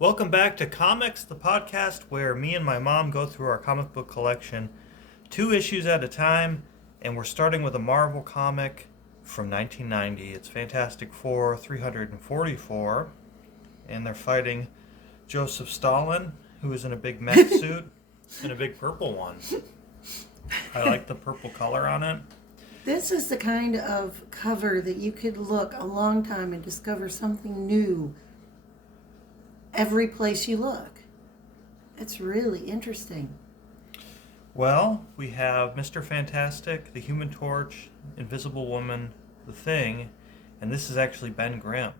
Welcome back to Comics, the podcast where me and my mom go through our comic book collection 2 issues at a time, and we're starting with a Marvel comic from 1990. It's Fantastic Four 344, and they're fighting Joseph Stalin, who is in a big mech suit, and a big purple one. I like the purple color on it. This is the kind of cover that you could look a long time and discover something new every place you look. It's really interesting. Well, we have Mr. Fantastic, the Human Torch, Invisible Woman, the Thing, and this is actually Ben Grimm.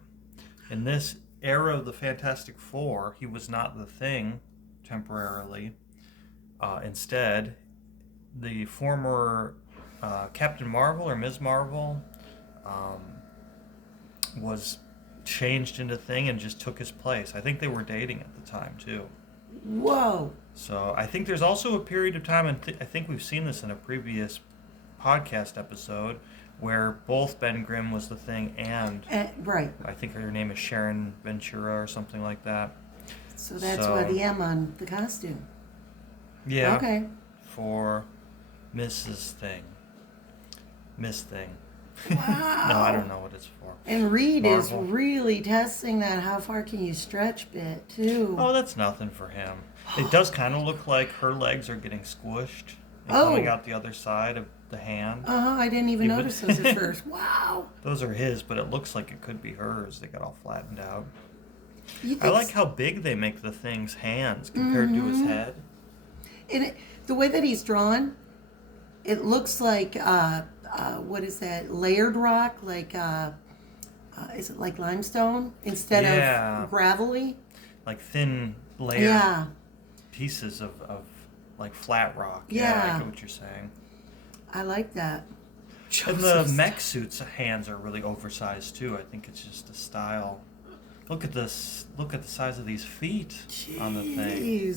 In this era of the Fantastic Four, he was not the Thing temporarily. Instead, the former Captain Marvel or Ms. Marvel was changed into Thing and just took his place. I think they were dating at the time, too. Whoa. So I think there's also a period of time, and I think we've seen this in a previous podcast episode, where both Ben Grimm was the Thing and right. I think her name is Sharon Ventura or something like that. So that's why the M on the costume. Yeah. Okay. For Mrs. Thing. Miss Thing. Wow. No, I don't know what it's for. And Reed is Marvel. really testing that. How far can you stretch bit, too? Oh, that's nothing for him. It does kind of look like her legs are getting squished and coming out the other side of the hand. I didn't even notice those at first. Wow. Those are his, but it looks like it could be hers. They got all flattened out. I like how big they make the Thing's hands compared to his head. And the way that he's drawn, it looks like, what is that, layered rock? Like, is it like limestone instead of gravelly? Like thin layered pieces of like flat rock. Yeah, I get what you're saying. I like that. And the mech suit's hands are really oversized too. I think it's just a style. Look at this. Look at the size of these feet on the Thing.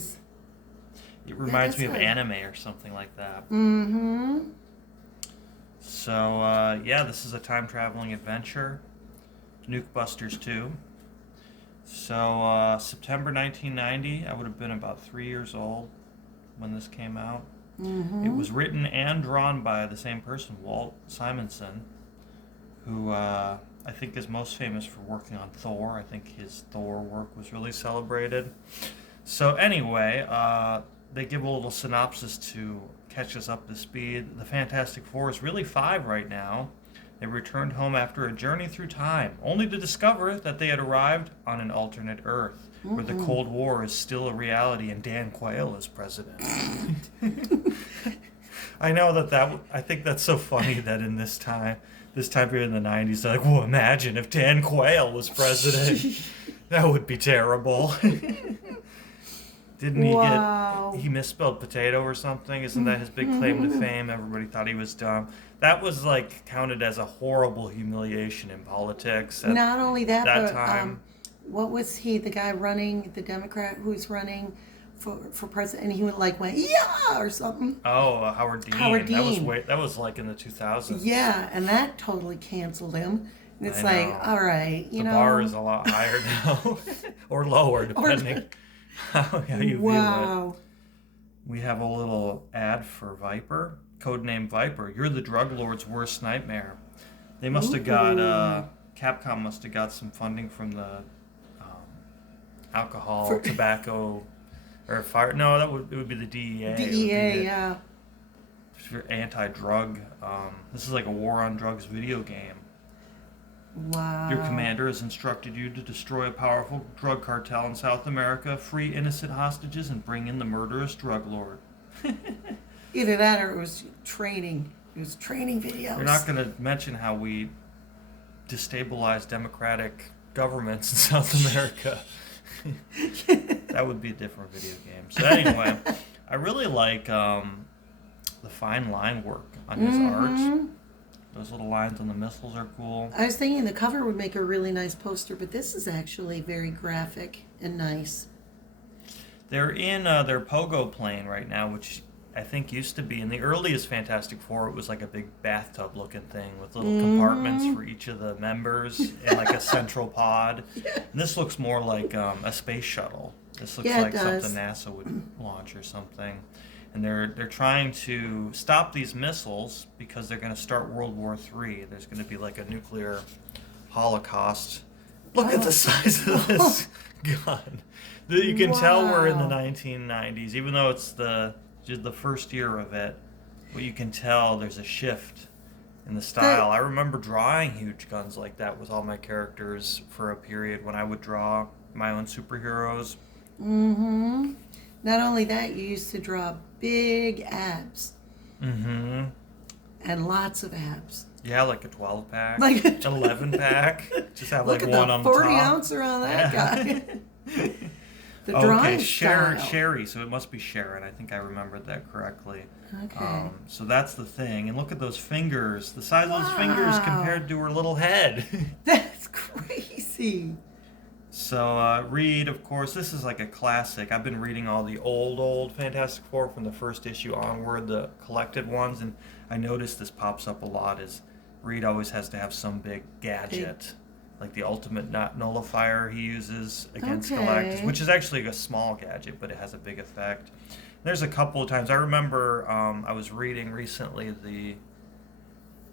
It reminds me of anime or something like that. Mm-hmm. So, this is a time-traveling adventure. Nuke Busters 2. So, September 1990, I would have been about 3 years old when this came out. Mm-hmm. It was written and drawn by the same person, Walt Simonson, who I think is most famous for working on Thor. I think his Thor work was really celebrated. So anyway, they give a little synopsis to catch us up to speed. The Fantastic Four is really 5 right now. They returned home after a journey through time, only to discover that they had arrived on an alternate Earth, where the Cold War is still a reality and Dan Quayle is president. I know I think that's so funny that in this time period in the 90s, they're like, well, imagine if Dan Quayle was president. That would be terrible. Didn't he misspelled potato or something? Isn't that his big claim to fame? Everybody thought he was dumb. That was like counted as a horrible humiliation in politics. Not only that, but time. What was he, the guy running, the Democrat who's running for president, and he went, yeah, or something? Oh, Howard Dean. Howard Dean. That was like in the 2000s. Yeah, and that totally canceled him. And it's like, all right, the bar is a lot higher now, or lower, depending how you view it. We have a little ad for Viper, codename Viper. You're the drug lord's worst nightmare. They must have got, Capcom must have got some funding from the alcohol, tobacco, or fire. No, it would be the DEA. DEA, yeah. For anti-drug. This is like a war on drugs video game. Wow. Your commander has instructed you to destroy a powerful drug cartel in South America, free innocent hostages, and bring in the murderous drug lord. Either that or it was training. It was training videos. You're not going to mention how we destabilize democratic governments in South America. That would be a different video game. So anyway, I really like the fine line work on his art. Those little lines on the missiles are cool. I was thinking the cover would make a really nice poster, but this is actually very graphic and nice. They're in their pogo plane right now, which I think used to be in the earliest Fantastic Four. It was like a big bathtub looking thing with little compartments for each of the members and like a central pod. Yes. And this looks more like a space shuttle. This looks Yeah, it like does. something NASA would launch or something. And they're trying to stop these missiles because they're going to start World War III. There's going to be like a nuclear holocaust. Look at the size of this gun. You can tell we're in the Wow. 1990s, even though it's just the first year of it. But you can tell there's a shift in the style. I remember drawing huge guns like that with all my characters for a period when I would draw my own superheroes. Mm-hmm. Not only that, you used to draw big abs Mm-hmm. and lots of abs. Yeah, like a 12 pack, Like an 11 pack. Just have Look like at one the on 40 the top. ouncer on that Yeah. guy. The drawing Okay, style. Sherry. So it must be Sharon. I think I remembered that correctly. Okay. So that's the thing. And look at those fingers. The size of those fingers Wow. compared to her little head. That's crazy. So Reed, of course, this is like a classic. I've been reading all the old Fantastic Four from the first issue onward, the collected ones, and I noticed this pops up a lot. Is Reed always has to have some big gadget, like the ultimate nullifier he uses against Okay. Galactus, which is actually a small gadget, but it has a big effect. There's a couple of times I remember I was reading recently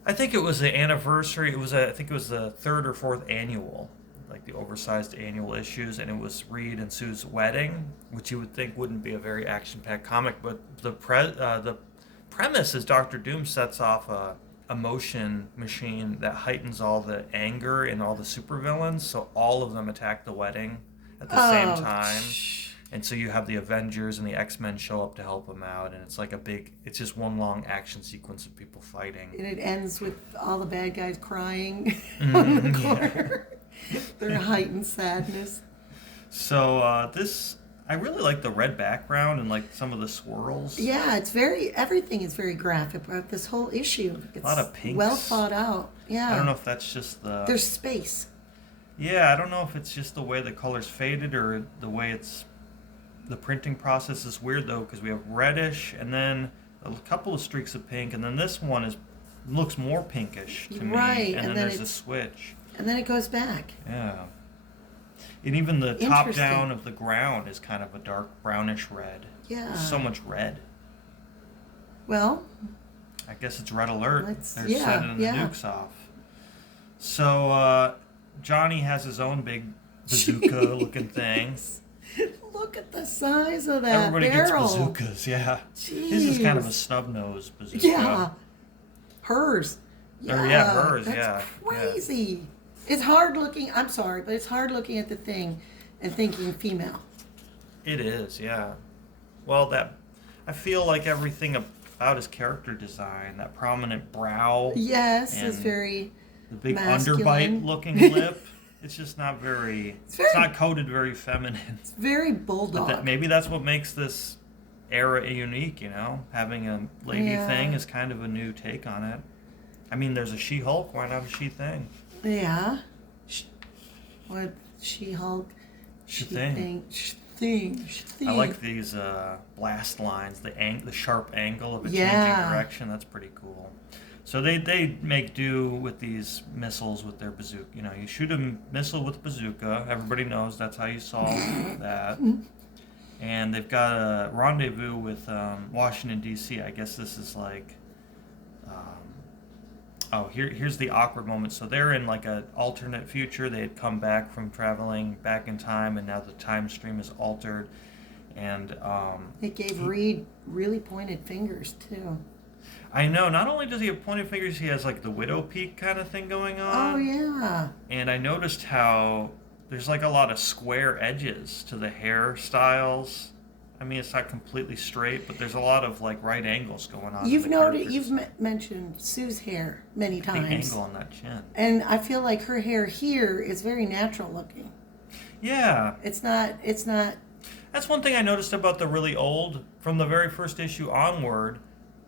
I think it was the anniversary. I think it was the third or fourth annual, like the oversized annual issues, and it was Reed and Sue's wedding, which you would think wouldn't be a very action-packed comic, but the premise is Doctor Doom sets off a motion machine that heightens all the anger in all the supervillains, so all of them attack the wedding at the same time. And so you have the Avengers and the X-Men show up to help them out, and it's like it's just one long action sequence of people fighting. And it ends with all the bad guys crying on the corner. Their heightened sadness. So I really like the red background and like some of the swirls. Yeah, everything is very graphic about this whole issue. It's lot of pinks. well thought out. Yeah. I don't know if that's just There's space. Yeah, I don't know if it's just the way the colors faded or the way the printing process is weird though, because we have reddish and then a couple of streaks of pink, and then this one looks more pinkish to me. Right, And then there's a switch. And then it goes back. Yeah. And even the top Interesting. down of the ground is kind of a dark brownish red. Yeah. So much red. Well, I guess it's red alert. They're yeah, setting the nukes off. So Johnny has his own big bazooka looking thing. look at the size of that Everybody barrel. gets bazookas, yeah. His is kind of a Jeez. snub nose bazooka. Yeah. Hers. Hers, That's yeah. crazy. It's hard looking. I'm sorry, but it's hard looking at the thing and thinking female. It is, yeah. Well, I feel like everything about his character design, that prominent brow, Yes, and it's very the big masculine. underbite looking lip, it's just not it's not coded very feminine. It's very bulldog. But maybe that's what makes this era unique, having a lady thing is kind of a new take on it. I mean, there's a She-Hulk, why not a She-Thing? Yeah. What She-Hulk? She-Thing. She-Thing. I like these blast lines, the sharp angle of a changing Yeah. direction. That's pretty cool. So they make do with these missiles with their bazooka. You shoot a missile with a bazooka. Everybody knows that's how you solve that. And they've got a rendezvous with Washington, D.C. I guess this is like... here's the awkward moment. So they're in like an alternate future. They had come back from traveling back in time, and now the time stream is altered. And It gave Reed really pointed fingers too. I know. Not only does he have pointed fingers, he has like the widow peak kind of thing going on. Oh yeah. And I noticed how there's like a lot of square edges to the hairstyles. I mean, it's not completely straight, but there's a lot of like right angles going on. You've in the noted. characters. You've mentioned Sue's hair many The times. angle on that chin. And I feel like her hair here is very natural looking. Yeah. It's not. That's one thing I noticed about the really old, from the very first issue onward,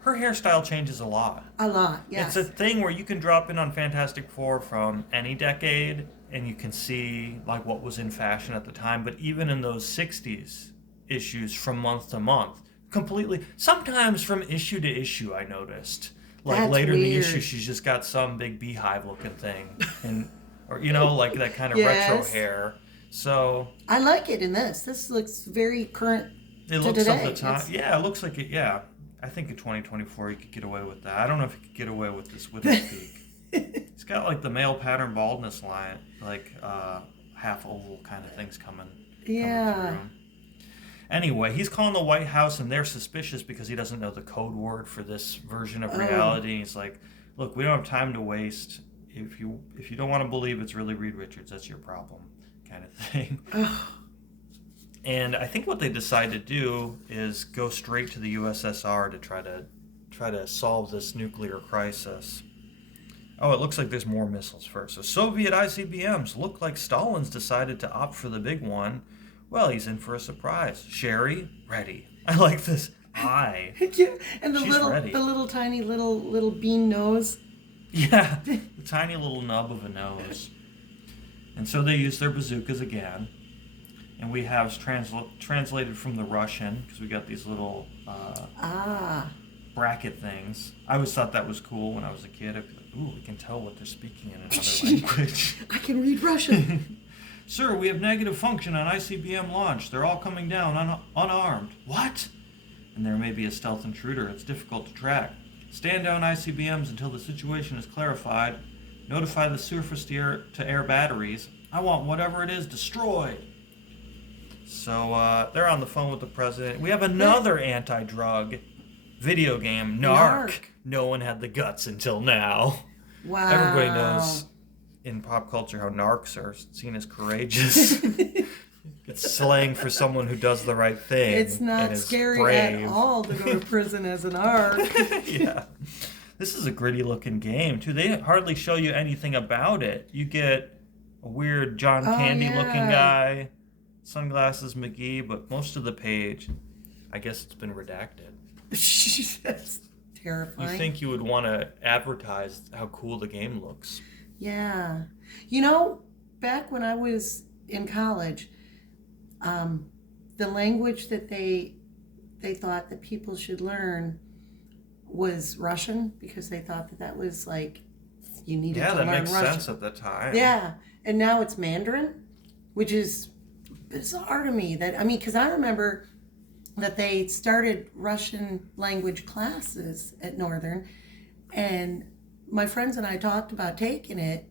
her hairstyle changes a lot. A lot. Yes. It's a thing where you can drop in on Fantastic Four from any decade, and you can see like what was in fashion at the time. But even in those 60s issues from month to month, completely. Sometimes from issue to issue, I noticed. Like That's later in the weird. issue, she's just got some big beehive looking thing, and or like that kind of retro Yes. hair. So I like it in this. This looks very current it to looks of today. the time. Yeah, it looks like it. Yeah, I think in 2024 you could get away with that. I don't know if you could get away with this with his peak. He's got like the male pattern baldness line, like half oval kind of things coming Yeah. through. Anyway, he's calling the White House, and they're suspicious because he doesn't know the code word for this version of reality. He's like, "Look, we don't have time to waste. If you don't want to believe it's really Reed Richards, that's your problem," kind of thing. And I think what they decide to do is go straight to the USSR to try to solve this nuclear crisis. Oh, it looks like there's more missiles first. So Soviet ICBMs look like Stalin's decided to opt for the big one. Well, he's in for a surprise. Sherry, ready. I like this. Aye. And She's ready. the little tiny little bean nose. Yeah, the tiny little nub of a nose. And so they use their bazookas again. And we have translated from the Russian, because we got these little bracket things. I always thought that was cool when I was a kid. I'd be like, ooh, we can tell what they're speaking in another language. I can read Russian. Sir, we have negative function on ICBM launch. They're all coming down unarmed. What? And there may be a stealth intruder. It's difficult to track. Stand down ICBMs until the situation is clarified. Notify the surface-to-air batteries. I want whatever it is destroyed. So they're on the phone with the president. We have another anti-drug video game, Narc. No one had the guts until now. Wow. Everybody knows in pop culture how narcs are seen as courageous. It's slang for someone who does the right thing. It's not and is scary brave. at all to go to prison as an arc. Yeah. This is a gritty looking game, too. They hardly show you anything about it. You get a weird John Candy looking guy, Sunglasses McGee, but most of the page, I guess it's been redacted. That's terrifying. You think you would want to advertise how cool the game looks. Yeah. You know, back when I was in college, the language that they thought that people should learn was Russian, because they thought that was like, you needed to learn Russian. Yeah, that makes sense at the time. Yeah. And now it's Mandarin, which is bizarre to me. Because I remember that they started Russian language classes at Northern, and my friends and I talked about taking it,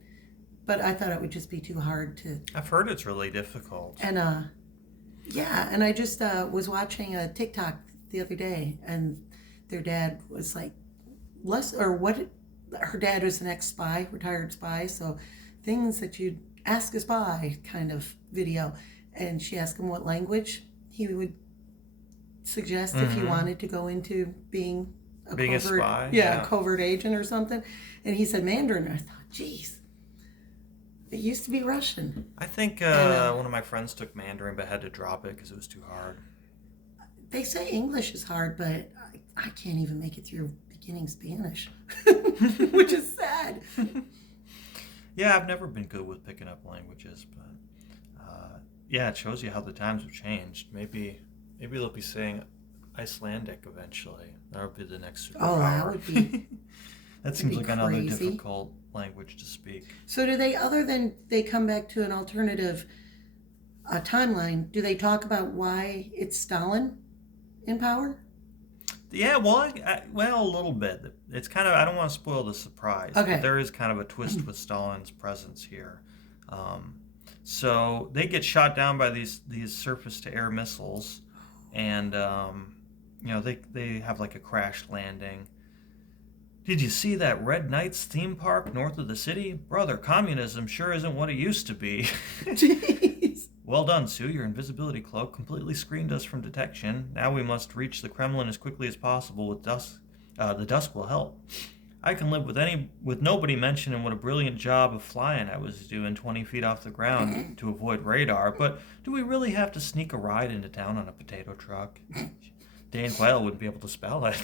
but I thought it would just be too hard to. I've heard it's really difficult. And and I just was watching a TikTok the other day, and their dad was like, her dad was an ex-spy, retired spy, so things that you'd ask a spy kind of video, and she asked him what language he would suggest if he wanted to go into being a spy, a covert agent or something, and he said Mandarin. And I thought, geez, it used to be Russian. I think one of my friends took Mandarin but had to drop it because it was too hard. They say English is hard, but I can't even make it through beginning Spanish, which is sad. Yeah, I've never been good with picking up languages, but it shows you how the times have changed. Maybe they'll be saying Icelandic eventually. That would be the next superpower. Oh, that would be. That seems like another difficult language to speak. So do they, other than they come back to an alternative timeline, do they talk about why it's Stalin in power? Yeah, well, a little bit. It's kind of, I don't want to spoil the surprise, okay, but there is kind of a twist with Stalin's presence here. So they get shot down by these surface-to-air missiles, and they have like a crash landing. Did you see that Red Knights theme park north of the city? Brother, communism sure isn't what it used to be. Jeez. Well done, Sue. Your invisibility cloak completely screened us from detection. Now we must reach the Kremlin as quickly as possible with dusk. The dusk will help. I can live with nobody mentioning what a brilliant job of flying I was doing 20 feet off the ground to avoid radar, but do we really have to sneak a ride into town on a potato truck? Dan Quayle wouldn't be able to spell it.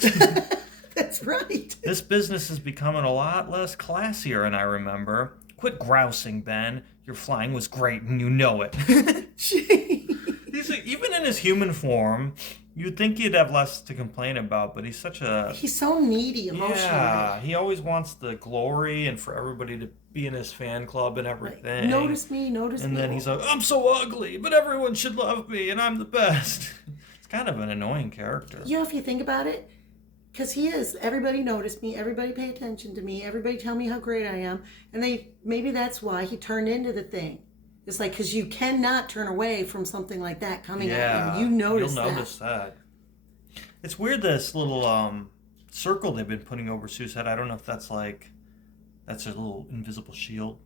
That's right. This business is becoming a lot less classier than I remember. Quit grousing, Ben. Your flying was great and you know it. Jeez. Even in his human form, You'd think he'd have less to complain about, but he's such a... He's so needy emotionally. Yeah, he always wants the glory and for everybody to be in his fan club and everything. Like, notice me, notice me. And then he's like, I'm so ugly, but everyone should love me, and I'm the best. It's kind of an annoying character. You know, if you think about it, because he is. Everybody notice me. Everybody pay attention to me. Everybody tell me how great I am. And maybe that's why he turned into the thing. It's like, because you cannot turn away from something like that coming at you. You notice that. You'll notice that. It's weird, this little circle they've been putting over Sue's head. I don't know if that's a little invisible shield.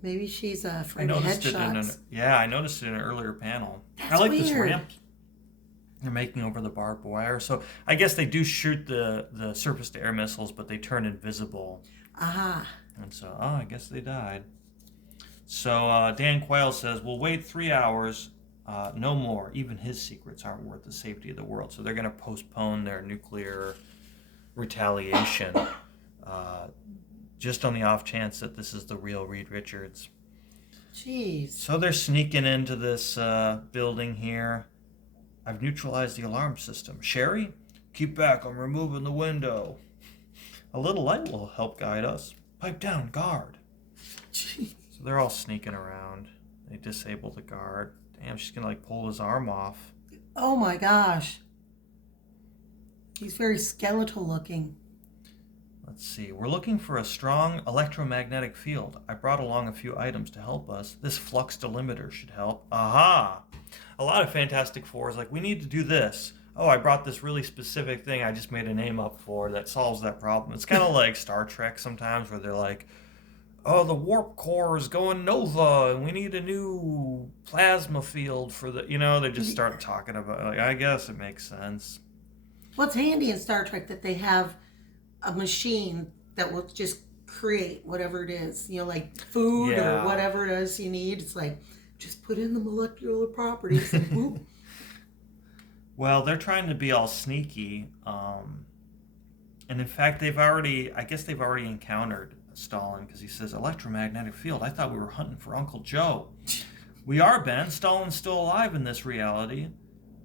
Maybe she's afraid of headshots. I noticed it in an earlier panel. That's I like weird. this ramp they're making over the barbed wire. So I guess they do shoot the surface-to-air missiles, but they turn invisible. Aha. And so, I guess they died. So Dan Quayle says, we'll wait 3 hours, no more. Even his secrets aren't worth the safety of the world. So they're going to postpone their nuclear retaliation just on the off chance that this is the real Reed Richards. Jeez. So they're sneaking into this building here. I've neutralized the alarm system. Sherry, keep back. I'm removing the window. A little light will help guide us. Pipe down, guard. Jeez. So they're all sneaking around. They disable the guard. Damn, she's going to pull his arm off. Oh my gosh. He's very skeletal looking. Let's see. We're looking for a strong electromagnetic field. I brought along a few items to help us. This flux delimiter should help. Aha! A lot of Fantastic Four is like, we need to do this. Oh, I brought this really specific thing I just made a name up for that solves that problem. It's kind of like Star Trek sometimes, where they're like, oh, the warp core is going nova, and we need a new plasma field for the... they just start talking about... I guess it makes sense. Well, it's handy in Star Trek that they have a machine that will just create whatever it is. Like food or whatever it is you need. It's like, just put in the molecular properties and boop. Well, they're trying to be all sneaky. And in fact, they've already encountered Stalin, because he says, electromagnetic field. I thought we were hunting for Uncle Joe. We are, Ben. Stalin's still alive in this reality.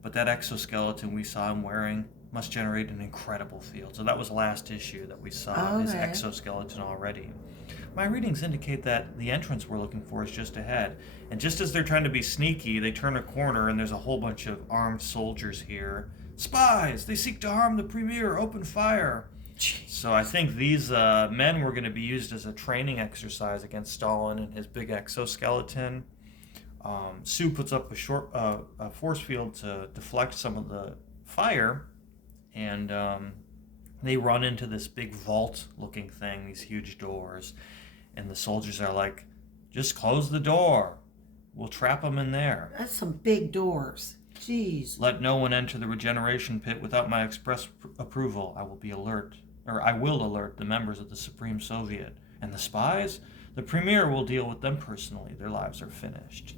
But that exoskeleton we saw him wearing must generate an incredible field. So that was last issue that we saw his exoskeleton already. My readings indicate that the entrance we're looking for is just ahead. And just as they're trying to be sneaky, they turn a corner and there's a whole bunch of armed soldiers here. Spies! They seek to harm the Premier! Open fire! So I think these men were going to be used as a training exercise against Stalin and his big exoskeleton. Sue puts up a force field to deflect some of the fire, and they run into this big vault-looking thing, these huge doors, and the soldiers are like, just close the door. We'll trap them in there. That's some big doors. Jeez. Let no one enter the regeneration pit without my express approval. I will alert the members of the Supreme Soviet. And the spies? The Premier will deal with them personally. Their lives are finished.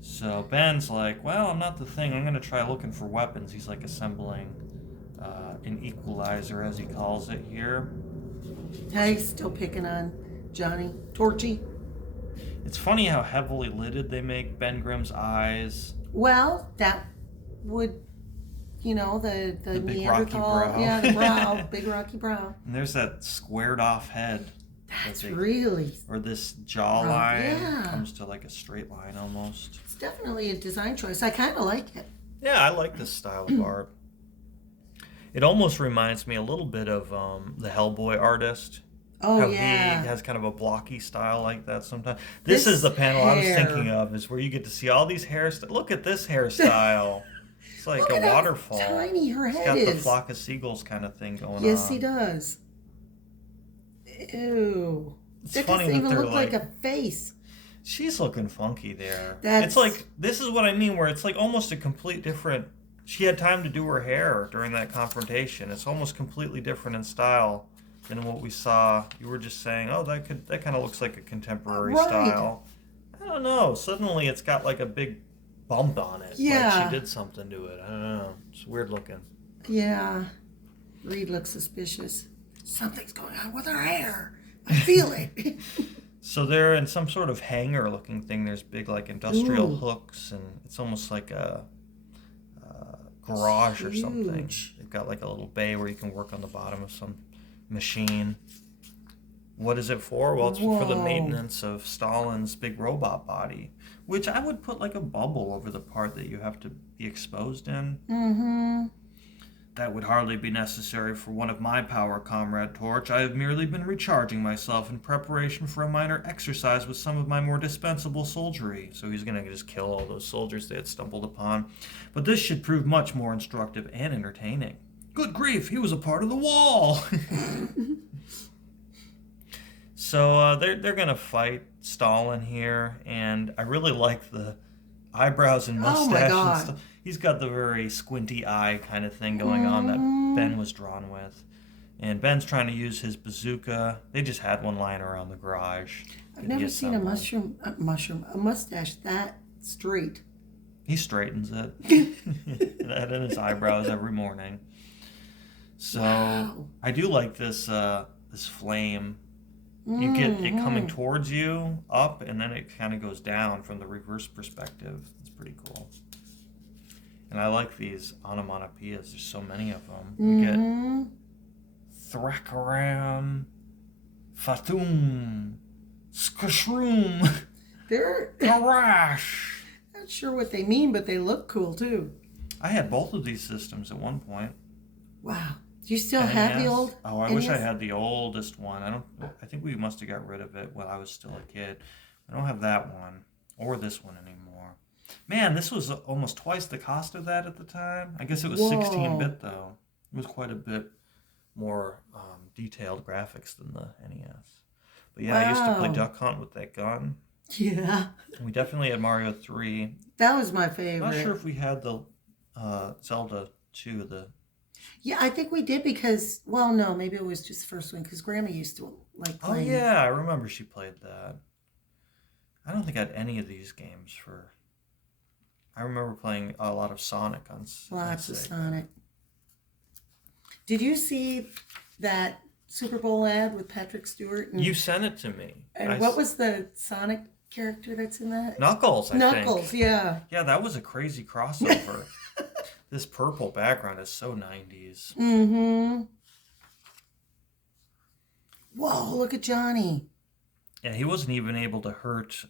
So Ben's like, well, I'm not the thing. I'm going to try looking for weapons. He's assembling an equalizer, as he calls it here. Hey, still picking on Johnny Torchy. It's funny how heavily lidded they make Ben Grimm's eyes. Well, that would, the big Neanderthal, rocky brow. Yeah, the brow, big rocky brow. And there's that squared off head. That's really... Or this jawline comes to a straight line almost. It's definitely a design choice. I kind of like it. Yeah, I like this style of art. It almost reminds me a little bit of the Hellboy artist. Oh, how yeah. he has kind of a blocky style like that sometimes. This is the panel I was thinking of, is where you get to see all these hairstyles. Look at this hairstyle. It's like Look a at how waterfall. tiny her head He's got is. the flock of seagulls kind of thing going on. Yes, he does. Ew. It's that funny doesn't that even they're look like a face. She's looking funky there. That's... It's like, this is what I mean, where it's almost a complete different... She had time to do her hair during that confrontation. It's almost completely different in style than what we saw. You were just saying, oh, that kind of looks like a contemporary style. I don't know. Suddenly it's got a big bump on it. Yeah. Like she did something to it. I don't know. It's weird looking. Yeah. Reed looks suspicious. Something's going on with her hair. I feel it. So they're in some sort of hangar looking thing. There's big industrial hooks, and it's almost like a garage or something. Huge. They've got like a little bay where you can work on the bottom of some machine. What is it for? Well, it's for the Whoa. maintenance of Stalin's big robot body, which I would put like a bubble over the part that you have to be exposed in. Mm-hmm. That would hardly be necessary for one of my power, Comrade Torch. I have merely been recharging myself in preparation for a minor exercise with some of my more dispensable soldiery. So he's going to just kill all those soldiers they had stumbled upon. But this should prove much more instructive and entertaining. Good grief, he was a part of the wall! So they're going to fight Stalin here, and I really like the eyebrows and mustache. Oh my and God. stuff. He's got the very squinty eye kind of thing going on that Ben was drawn with. And Ben's trying to use his bazooka. They just had one lying around the garage. I've never seen a mustache that straight. He straightens it. That and his eyebrows every morning. So Wow. I do like this this flame. You get it coming towards you up, and then it kind of goes down from the reverse perspective. It's pretty cool. And I like these onomatopoeias. There's so many of them. We get Thrakaram, Fatum, Skashroom, They're Garash. not sure what they mean, but they look cool too. I had both of these systems at one point. Wow. Do you still have the NES. old? Oh, I wish I NES? had the oldest one. I think we must have got rid of it when I was still a kid. I don't have that one or this one anymore. Man, this was almost twice the cost of that at the time. I guess it was 16-bit though. It was quite a bit more detailed graphics than the NES. But yeah, I used to play Wow. Duck Hunt with that gun. Yeah. We definitely had Mario 3. That was my I'm favorite. not sure if we had the Zelda 2, Yeah, I think we did because, well, no, maybe it was just the first one because Grandma used to like Oh playing. yeah, I remember she played that. I don't think I had any of these games for. I remember playing a lot of Sonic on Lots of Sega. Sonic. Did you see that Super Bowl ad with Patrick Stewart? You sent it to me. And what was the Sonic character that's in that? Knuckles? I Knuckles, think. yeah. Yeah, that was a crazy crossover. This purple background is so 90s. Mm-hmm. Whoa, look at Johnny. Yeah, he wasn't even able to hurt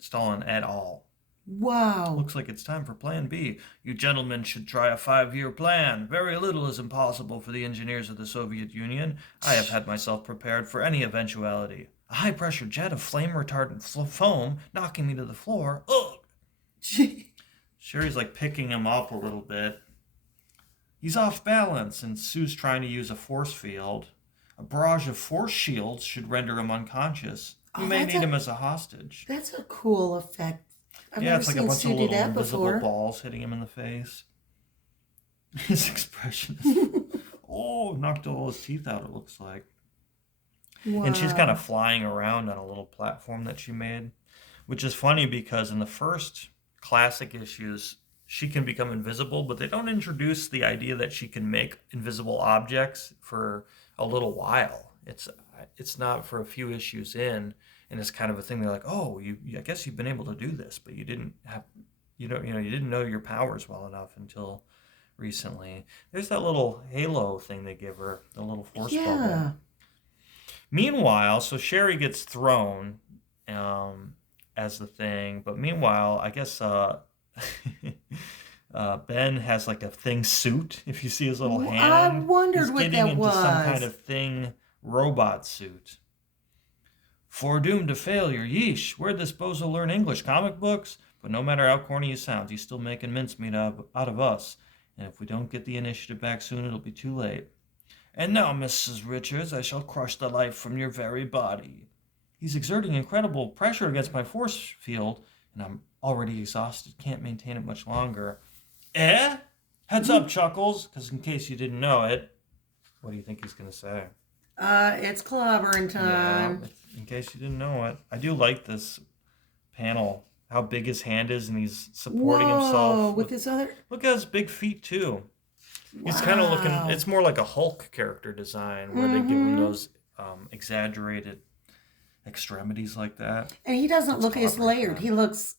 Stalin at all. Wow. Looks like it's time for Plan B. You gentlemen should try a 5-year plan. Very little is impossible for the engineers of the Soviet Union. I have had myself prepared for any eventuality. A high-pressure jet of flame-retardant foam knocking me to the floor. Ugh! Sherry's like picking him up a little bit. He's off balance, and Sue's trying to use a force field. A barrage of force shields should render him unconscious. You may need him as a hostage. That's a cool effect. I've Yeah, never it's like a seen bunch of Sue do little that invisible before. balls hitting him in the face. His expression is, oh, knocked all his teeth out, it looks like. Wow. And she's kind of flying around on a little platform that she made, which is funny because in the first classic issues, she can become invisible, but they don't introduce the idea that she can make invisible objects for a little while. It's not for a few issues in, and it's kind of a thing. They're like, oh, I guess you've been able to do this, but you didn't you didn't know your powers well enough until recently. There's that little halo thing they give her, the little force bubble. Meanwhile, so Sherry gets thrown as the thing, but meanwhile, I guess Ben has like a thing suit. If you see his little hand, I wondered what getting that into was. some kind of thing robot suit. Foredoomed to failure, yeesh. Where'd this bozo learn English? Comic books? But no matter how corny he sounds, he's still making mincemeat out of us. And if we don't get the initiative back soon, it'll be too late. And now, Mrs. Richards, I shall crush the life from your very body. He's exerting incredible pressure against my force field, and I'm already exhausted, can't maintain it much longer. Eh? Heads up, Chuckles, because in case you didn't know it, what do you think he's going to say? It's clobbering time. Yeah, in case you didn't know it. I do like this panel, how big his hand is, and he's supporting himself. With his other... Look at his big feet, too. He's kind of looking, it's more like a Hulk character design, where they give him those exaggerated extremities like that. And he doesn't look as layered. time. He looks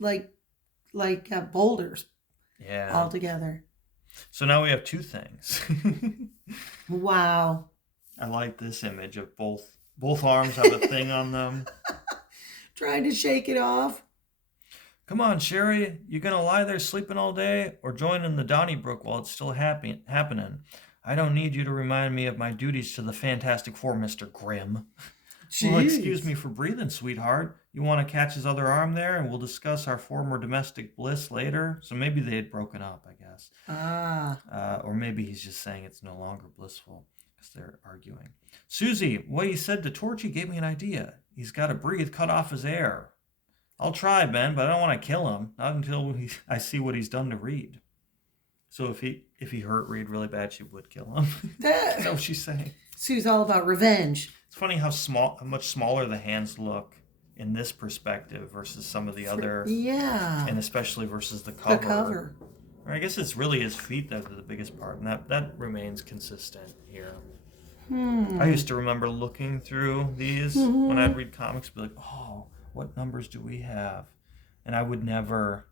like boulders. Yeah. altogether. So now we have two things. Wow. I like this image of both arms have a thing on them. Trying to shake it off. Come on, Sherry, you gonna lie there sleeping all day or join in the Donnybrook while it's still happening? I don't need you to remind me of my duties to the Fantastic Four, Mr. Grimm. Well, excuse Jeez. me for breathing, sweetheart. You want to catch his other arm there, and we'll discuss our former domestic bliss later? So maybe they had broken up, I guess. Ah. Or maybe he's just saying it's no longer blissful because they're arguing. Susie, what he said to Torchy gave me an idea. He's got to breathe, cut off his air. I'll try, Ben, but I don't want to kill him. Not until I see what he's done to Reed. So if he hurt Reed really bad, she would kill him. Is that what she's saying? Sue's all about revenge. It's funny how much smaller the hands look in this perspective versus some of the other. Yeah. And especially versus the cover. The cover. Or I guess it's really his feet that are the biggest part, and that remains consistent here. I used to remember looking through these when I'd read comics, be like, oh, what numbers do we have? And I would never.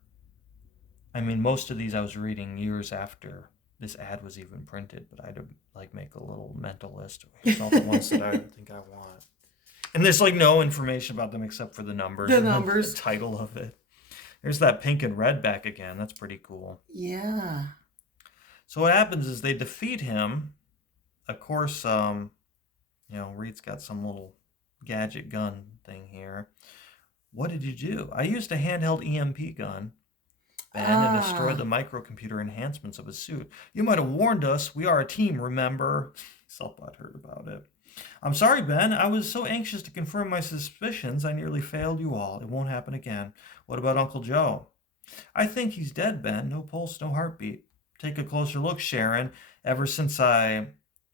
I mean, most of these I was reading years after this ad was even printed, but I'd like make a little mental list. Here's all the ones that I think I want. And there's like no information about them except for the numbers. The and numbers. The title of it. There's that pink and red back again. That's pretty cool. Yeah. So what happens is they defeat him. Of course, Reed's got some little gadget gun thing here. What did you do? I used a handheld EMP gun, Ben, and destroyed the microcomputer enhancements of his suit. You might have warned us. We are a team, remember? Selfbot heard about it. I'm sorry, Ben. I was so anxious to confirm my suspicions, I nearly failed you all. It won't happen again. What about Uncle Joe? I think he's dead, Ben. No pulse, no heartbeat. Take a closer look, Sharon. Ever since I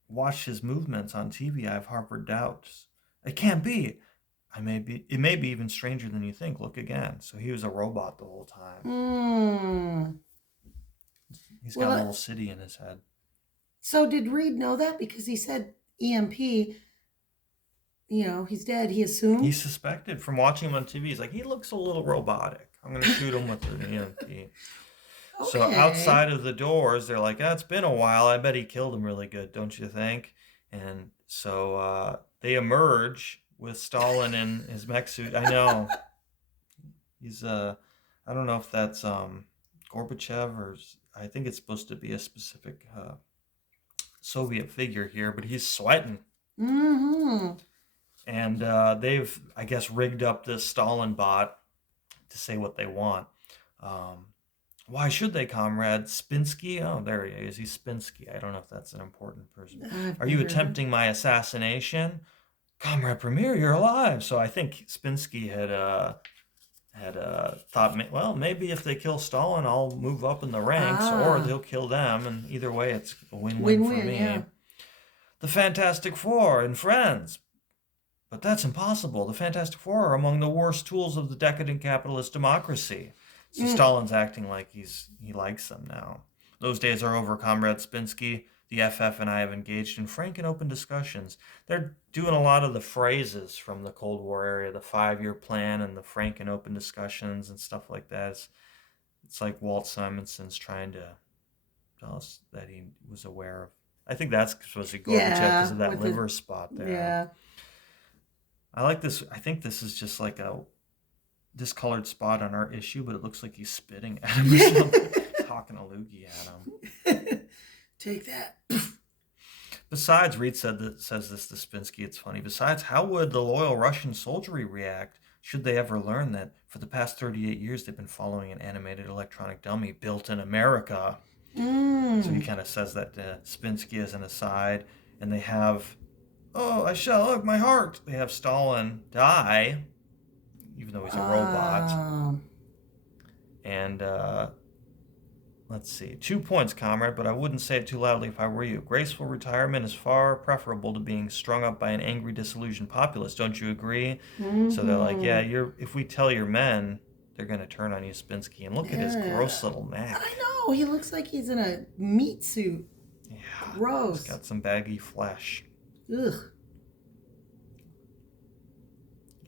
watched his movements on TV, I've harbored doubts. It can't be. It may be even stranger than you think. Look again. So he was a robot the whole time. He's got a little city in his head. So did Reed know that? Because he said EMP, he's dead. He assumed? He suspected from watching him on TV. He's like, he looks a little robotic. I'm going to shoot him with an EMP. Okay. So outside of the doors, they're like, it's been a while. I bet he killed him really good, don't you think? And so they emerge with Stalin in his mech suit. I know. He's, I don't know if that's Gorbachev or I think it's supposed to be a specific Soviet figure here, but he's sweating. Mm-hmm. And they've, I guess, rigged up this Stalin bot to say what they want. Why should they, comrade? Spinsky? Oh, there he is. He's Spinsky. I don't know if that's an important person. Are you attempting my assassination? Comrade Premier, you're alive. So I think Spinsky had thought, well, maybe if they kill Stalin, I'll move up in the ranks, or they'll kill them, and either way, it's a win-win for me. Yeah. The Fantastic Four and friends. But that's impossible. The Fantastic Four are among the worst tools of the decadent capitalist democracy. So Stalin's acting like he likes them now. Those days are over, Comrade Spinsky. The FF and I have engaged in frank and open discussions. They're doing a lot of the phrases from the Cold War era, the 5-year plan and the frank and open discussions and stuff like that. It's like Walt Simonson's trying to tell us that he was aware of. I think that's supposed to be Gorbachev because of that liver spot there. Yeah. I like this. I think this is just like a discolored spot on our issue, but it looks like he's spitting at him or something. Talking a loogie at him. Take that. Besides, Reed says this to Spinsky. It's funny. Besides, how would the loyal Russian soldiery react should they ever learn that for the past 38 years they've been following an animated electronic dummy built in America? So he kind of says that to Spinsky as an aside. And they have, I shall hug my heart. They have Stalin die, even though he's a robot. And let's see. 2 points, comrade, but I wouldn't say it too loudly if I were you. Graceful retirement is far preferable to being strung up by an angry, disillusioned populace. Don't you agree? So they're like, yeah, if we tell your men, they're going to turn on you, Spinsky. And look at his gross little neck. I know. He looks like he's in a meat suit. Yeah. Gross. He's got some baggy flesh. Ugh.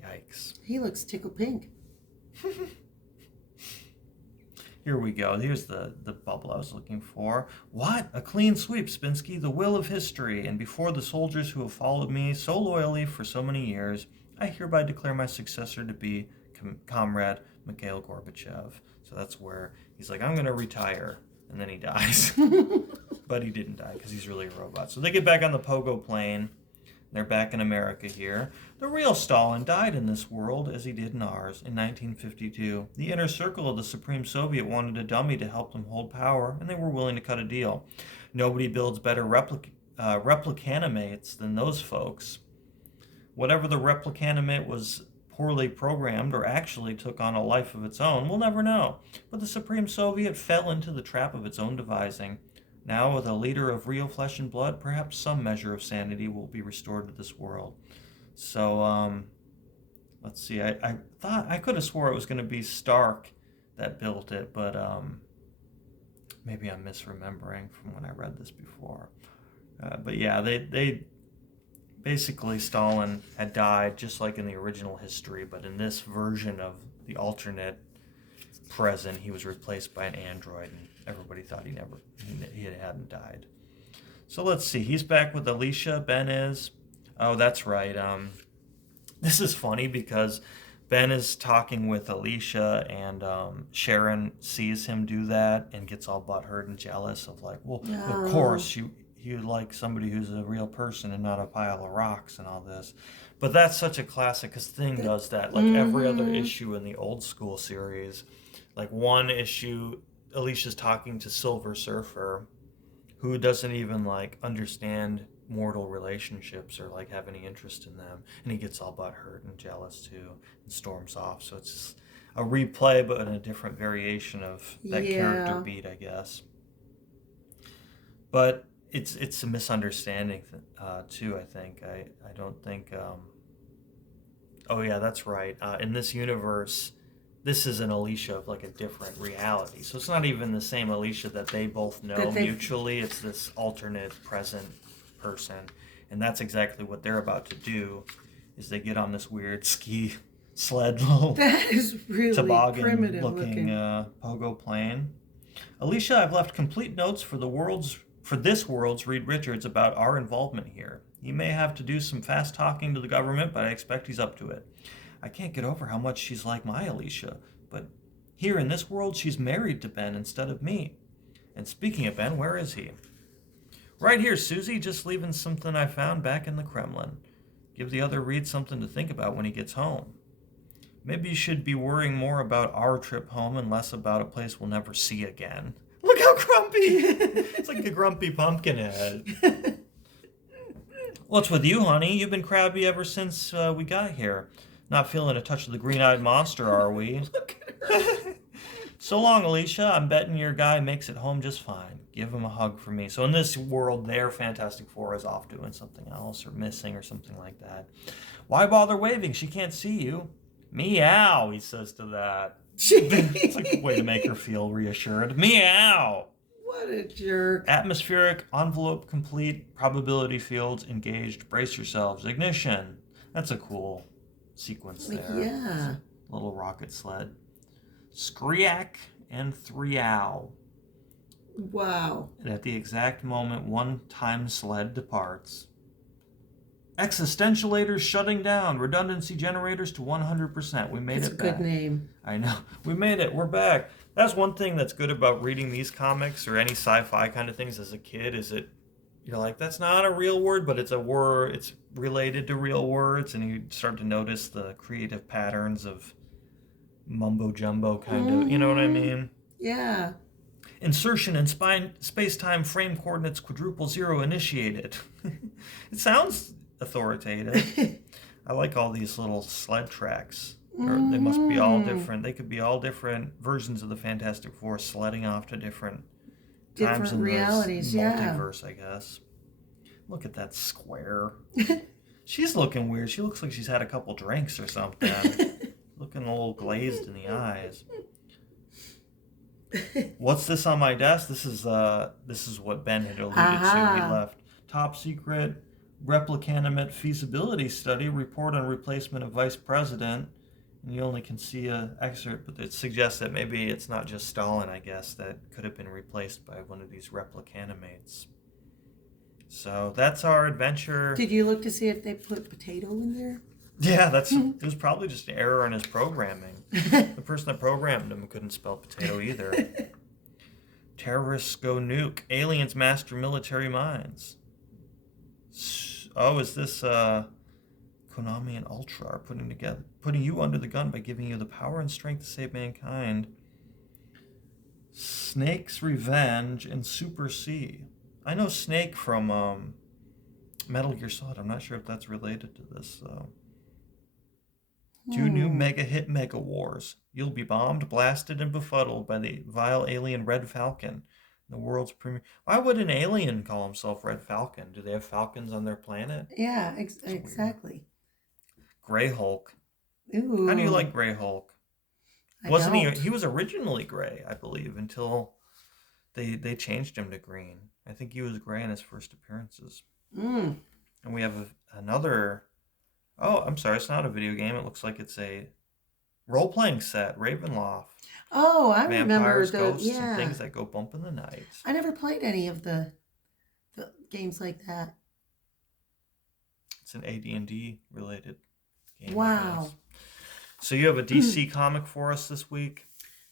Yikes. He looks tickle pink. Here we go. Here's the bubble I was looking for. What? A clean sweep, Spinsky, the will of history. And before the soldiers who have followed me so loyally for so many years, I hereby declare my successor to be Comrade Mikhail Gorbachev. So that's where he's like, I'm going to retire. And then he dies. But he didn't die because he's really a robot. So they get back on the Pogo plane. They're back in America here. The real Stalin died in this world as he did in ours in 1952. The inner circle of the Supreme Soviet wanted a dummy to help them hold power, and they were willing to cut a deal. Nobody builds better replicanimates than those folks. Whatever the replicanimate was poorly programmed or actually took on a life of its own, we'll never know. But the Supreme Soviet fell into the trap of its own devising. Now, with a leader of real flesh and blood, perhaps some measure of sanity will be restored to this world. So, let's see. I thought I could have swore it was going to be Stark that built it, but maybe I'm misremembering from when I read this before. But yeah, they basically Stalin had died just like in the original history, but in this version of the alternate present, he was replaced by an android, and everybody thought he hadn't died. So let's see. He's back with Alicia. Ben is. Oh, that's right. This is funny because Ben is talking with Alicia, and Sharon sees him do that and gets all butthurt and jealous of like, well, of course you like somebody who's a real person and not a pile of rocks and all this. But that's such a classic because Thing does that. Like every other issue in the old school series, like one issue, Alicia's talking to Silver Surfer, who doesn't even like understand mortal relationships or like have any interest in them, and he gets all butthurt and jealous too and storms off. So it's just a replay, but in a different variation of that character beat, I guess. But it's a misunderstanding too. I think I don't think. Oh yeah, that's right. In this universe, this is an Alicia of like a different reality. So it's not even the same Alicia that they both know mutually. It's this alternate present person. And that's exactly what they're about to do, is they get on this weird ski sled little that is really toboggan looking pogo plane. Alicia, I've left complete notes for this world's Reed Richards about our involvement here. He may have to do some fast talking to the government, but I expect he's up to it. I can't get over how much she's like my Alicia, but here in this world, she's married to Ben instead of me. And speaking of Ben, where is he? Right here, Susie, just leaving something I found back in the Kremlin. Give the other Reed something to think about when he gets home. Maybe you should be worrying more about our trip home and less about a place we'll never see again. Look how grumpy! It's like a grumpy pumpkin head. What's with you, honey? You've been crabby ever since we got here. Not feeling a touch of the green-eyed monster, are we? Look at her. So long, Alicia. I'm betting your guy makes it home just fine. Give him a hug for me. So in this world, their Fantastic Four is off doing something else or missing or something like that. Why bother waving? She can't see you. Meow, he says to that. It's like a way to make her feel reassured. Meow. What a jerk. Atmospheric envelope complete. Probability fields engaged. Brace yourselves. Ignition. That's a cool sequence there. Yeah. Little rocket sled. Skriak and Threow. Wow. And at the exact moment one time sled departs. Existentialators shutting down. Redundancy generators to 100%. We made it back. That's a good name. I know. We made it. We're back. That's one thing that's good about reading these comics or any sci-fi kind of things as a kid, is it, you're like, that's not a real word, but it's a word. It's related to real words, and you start to notice the creative patterns of mumbo jumbo kind of, you know what I mean? Yeah. Insertion in space-time frame coordinates quadruple zero initiated. It sounds authoritative. I like all these little sled tracks. Or they must be all different. They could be all different versions of the Fantastic Four sledding off to different times in realities, the multiverse, I guess. Look at that square. She's looking weird. She looks like she's had a couple drinks or something. Looking a little glazed in the eyes. What's this on my desk? This is what Ben had alluded to. He left. Top secret replicanimate feasibility study report on replacement of vice president And you only can see an excerpt, but it suggests that maybe it's not just Stalin, I guess, that could have been replaced by one of these replicanimates. So that's our adventure. Did you look to see if they put potato in there? Yeah, it was probably just an error in his programming. The person that programmed him couldn't spell potato either. Terrorists go nuke. Aliens master military minds. Oh, is this Konami and Ultra are putting you under the gun by giving you the power and strength to save mankind. Snake's Revenge and Super C. I know Snake from Metal Gear Solid. I'm not sure if that's related to this, though. 2 new mega hit Mega Wars. You'll be bombed, blasted, and befuddled by the vile alien Red Falcon. The world's premier. Why would an alien call himself Red Falcon? Do they have falcons on their planet? Yeah, exactly. Gray Hulk. Ooh. How do you like Gray Hulk? Wasn't he? He was originally gray, I believe, until they changed him to green. I think he was gray in his first appearances. And we have another. Oh, I'm sorry. It's not a video game. It looks like it's a role-playing set. Ravenloft. Oh, I remember those. Ghosts, and things that go bump in the night. I never played any of the games like that. It's an AD&D related game. Wow. So you have a DC comic for us this week?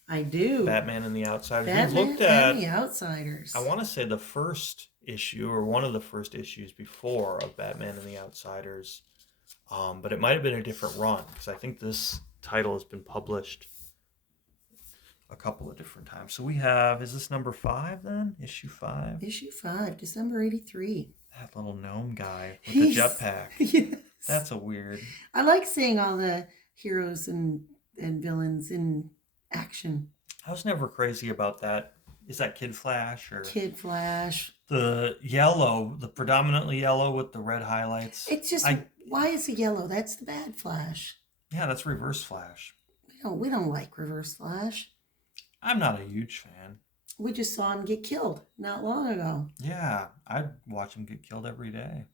I do. Batman and the Outsiders. Batman looked at and the Outsiders. I want to say the first issue, or one of the first issues before, of Batman and the Outsiders. But it might have been a different run, because I think this title has been published a couple of different times. So we have, is this number 5 then? Issue 5? Issue 5, December 83. That little gnome guy with the jetpack. Yes. That's a weird. I like seeing all the heroes and villains in action. I was never crazy about that. Is that Kid Flash or Kid Flash? The yellow, the predominantly yellow with the red highlights. It's just why is it yellow? That's the bad Flash. Yeah, that's Reverse Flash. We don't like Reverse Flash. I'm not a huge fan. We just saw him get killed not long ago. Yeah, I'd watch him get killed every day.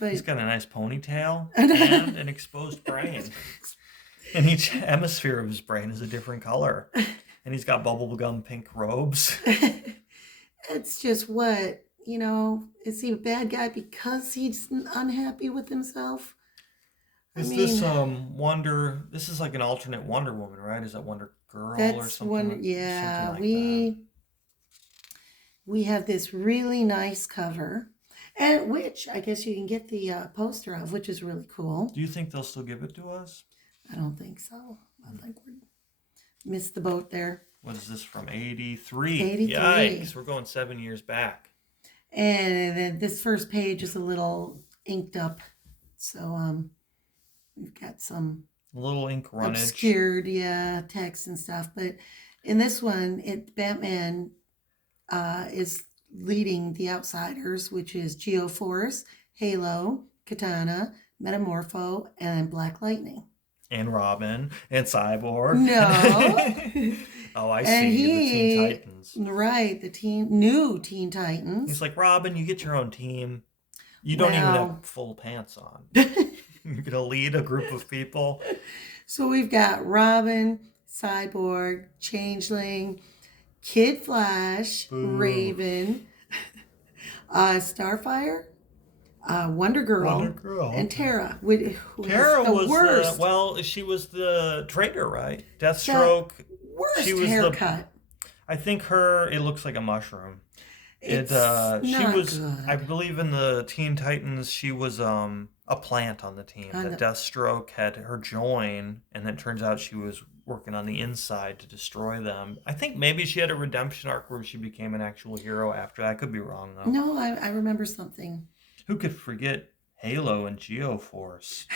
But he's got a nice ponytail and an exposed brain. And each hemisphere of his brain is a different color. And he's got bubblegum pink robes. It's just is he a bad guy because he's unhappy with himself? This this is like an alternate Wonder Woman, right? Is that Wonder Girl or something? Yeah, something like we have this really nice cover, and which I guess you can get the poster of, which is really cool. Do you think they'll still give it to us? I don't think so. I think we missed the boat there. What is this from? 83. 83. Yikes, we're going 7 years back. And then this first page is a little inked up, so we've got some little ink runnage, obscured, text and stuff. But in this one, Batman is leading the Outsiders, which is Geoforce, Halo, Katana, Metamorpho, and Black Lightning. And Robin and Cyborg. No. Oh, I see. The Teen Titans. Right, new Teen Titans. He's like, Robin, you get your own team. You don't even have full pants on. You're going to lead a group of people. So we've got Robin, Cyborg, Changeling, Kid Flash, Raven, Starfire, Wonder Girl, and Tara. Tara was the worst. she was the traitor, right? Deathstroke. Worst haircut. I think it looks like a mushroom. Good. I believe in the Teen Titans, she was a plant on the team. That Deathstroke had her join, and then it turns out she was working on the inside to destroy them. I think maybe she had a redemption arc where she became an actual hero after that. I could be wrong, though. No, I remember something. Who could forget Halo and Geoforce?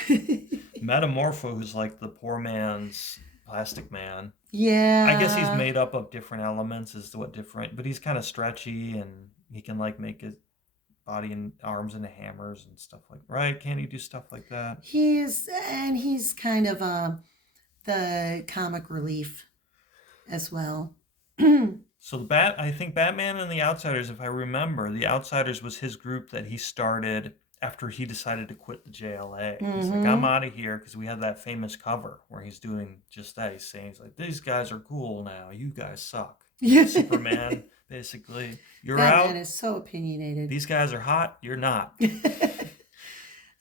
Metamorpho, who's like the poor man's Plastic Man. Yeah. I guess he's made up of different elements but he's kind of stretchy, and he can like make his body and arms into hammers and stuff like that. Right? Can't he do stuff like that? He's kind of the comic relief as well. So I think Batman and the Outsiders, if I remember, the Outsiders was his group that he started after he decided to quit the JLA. He's like, I'm Mm-hmm. out of here, because we had that famous cover where he's doing just that. He's saying, he's like, these guys are cool now. You guys suck. You know, Superman, basically. You're Batman out. is so opinionated. These guys are hot. You're not.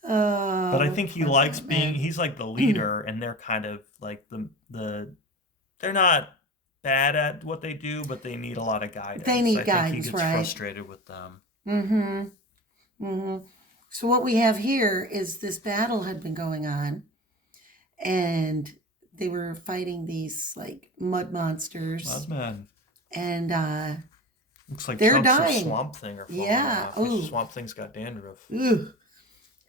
But I Oh, think he poor likes being, Batman. he's like the leader, and they're kind of like they're not bad at what they do, but they need a lot of They guidance. need I think he guidance, gets right? frustrated with them. Mm-hmm. Mm-hmm. So what we have here is this battle had been going on, and they were fighting these like mud monsters, Mudman. and Looks like they're chunks of dying. Swamp Thing are falling Yeah. off. Ooh. Swamp Thing's got dandruff. Ugh.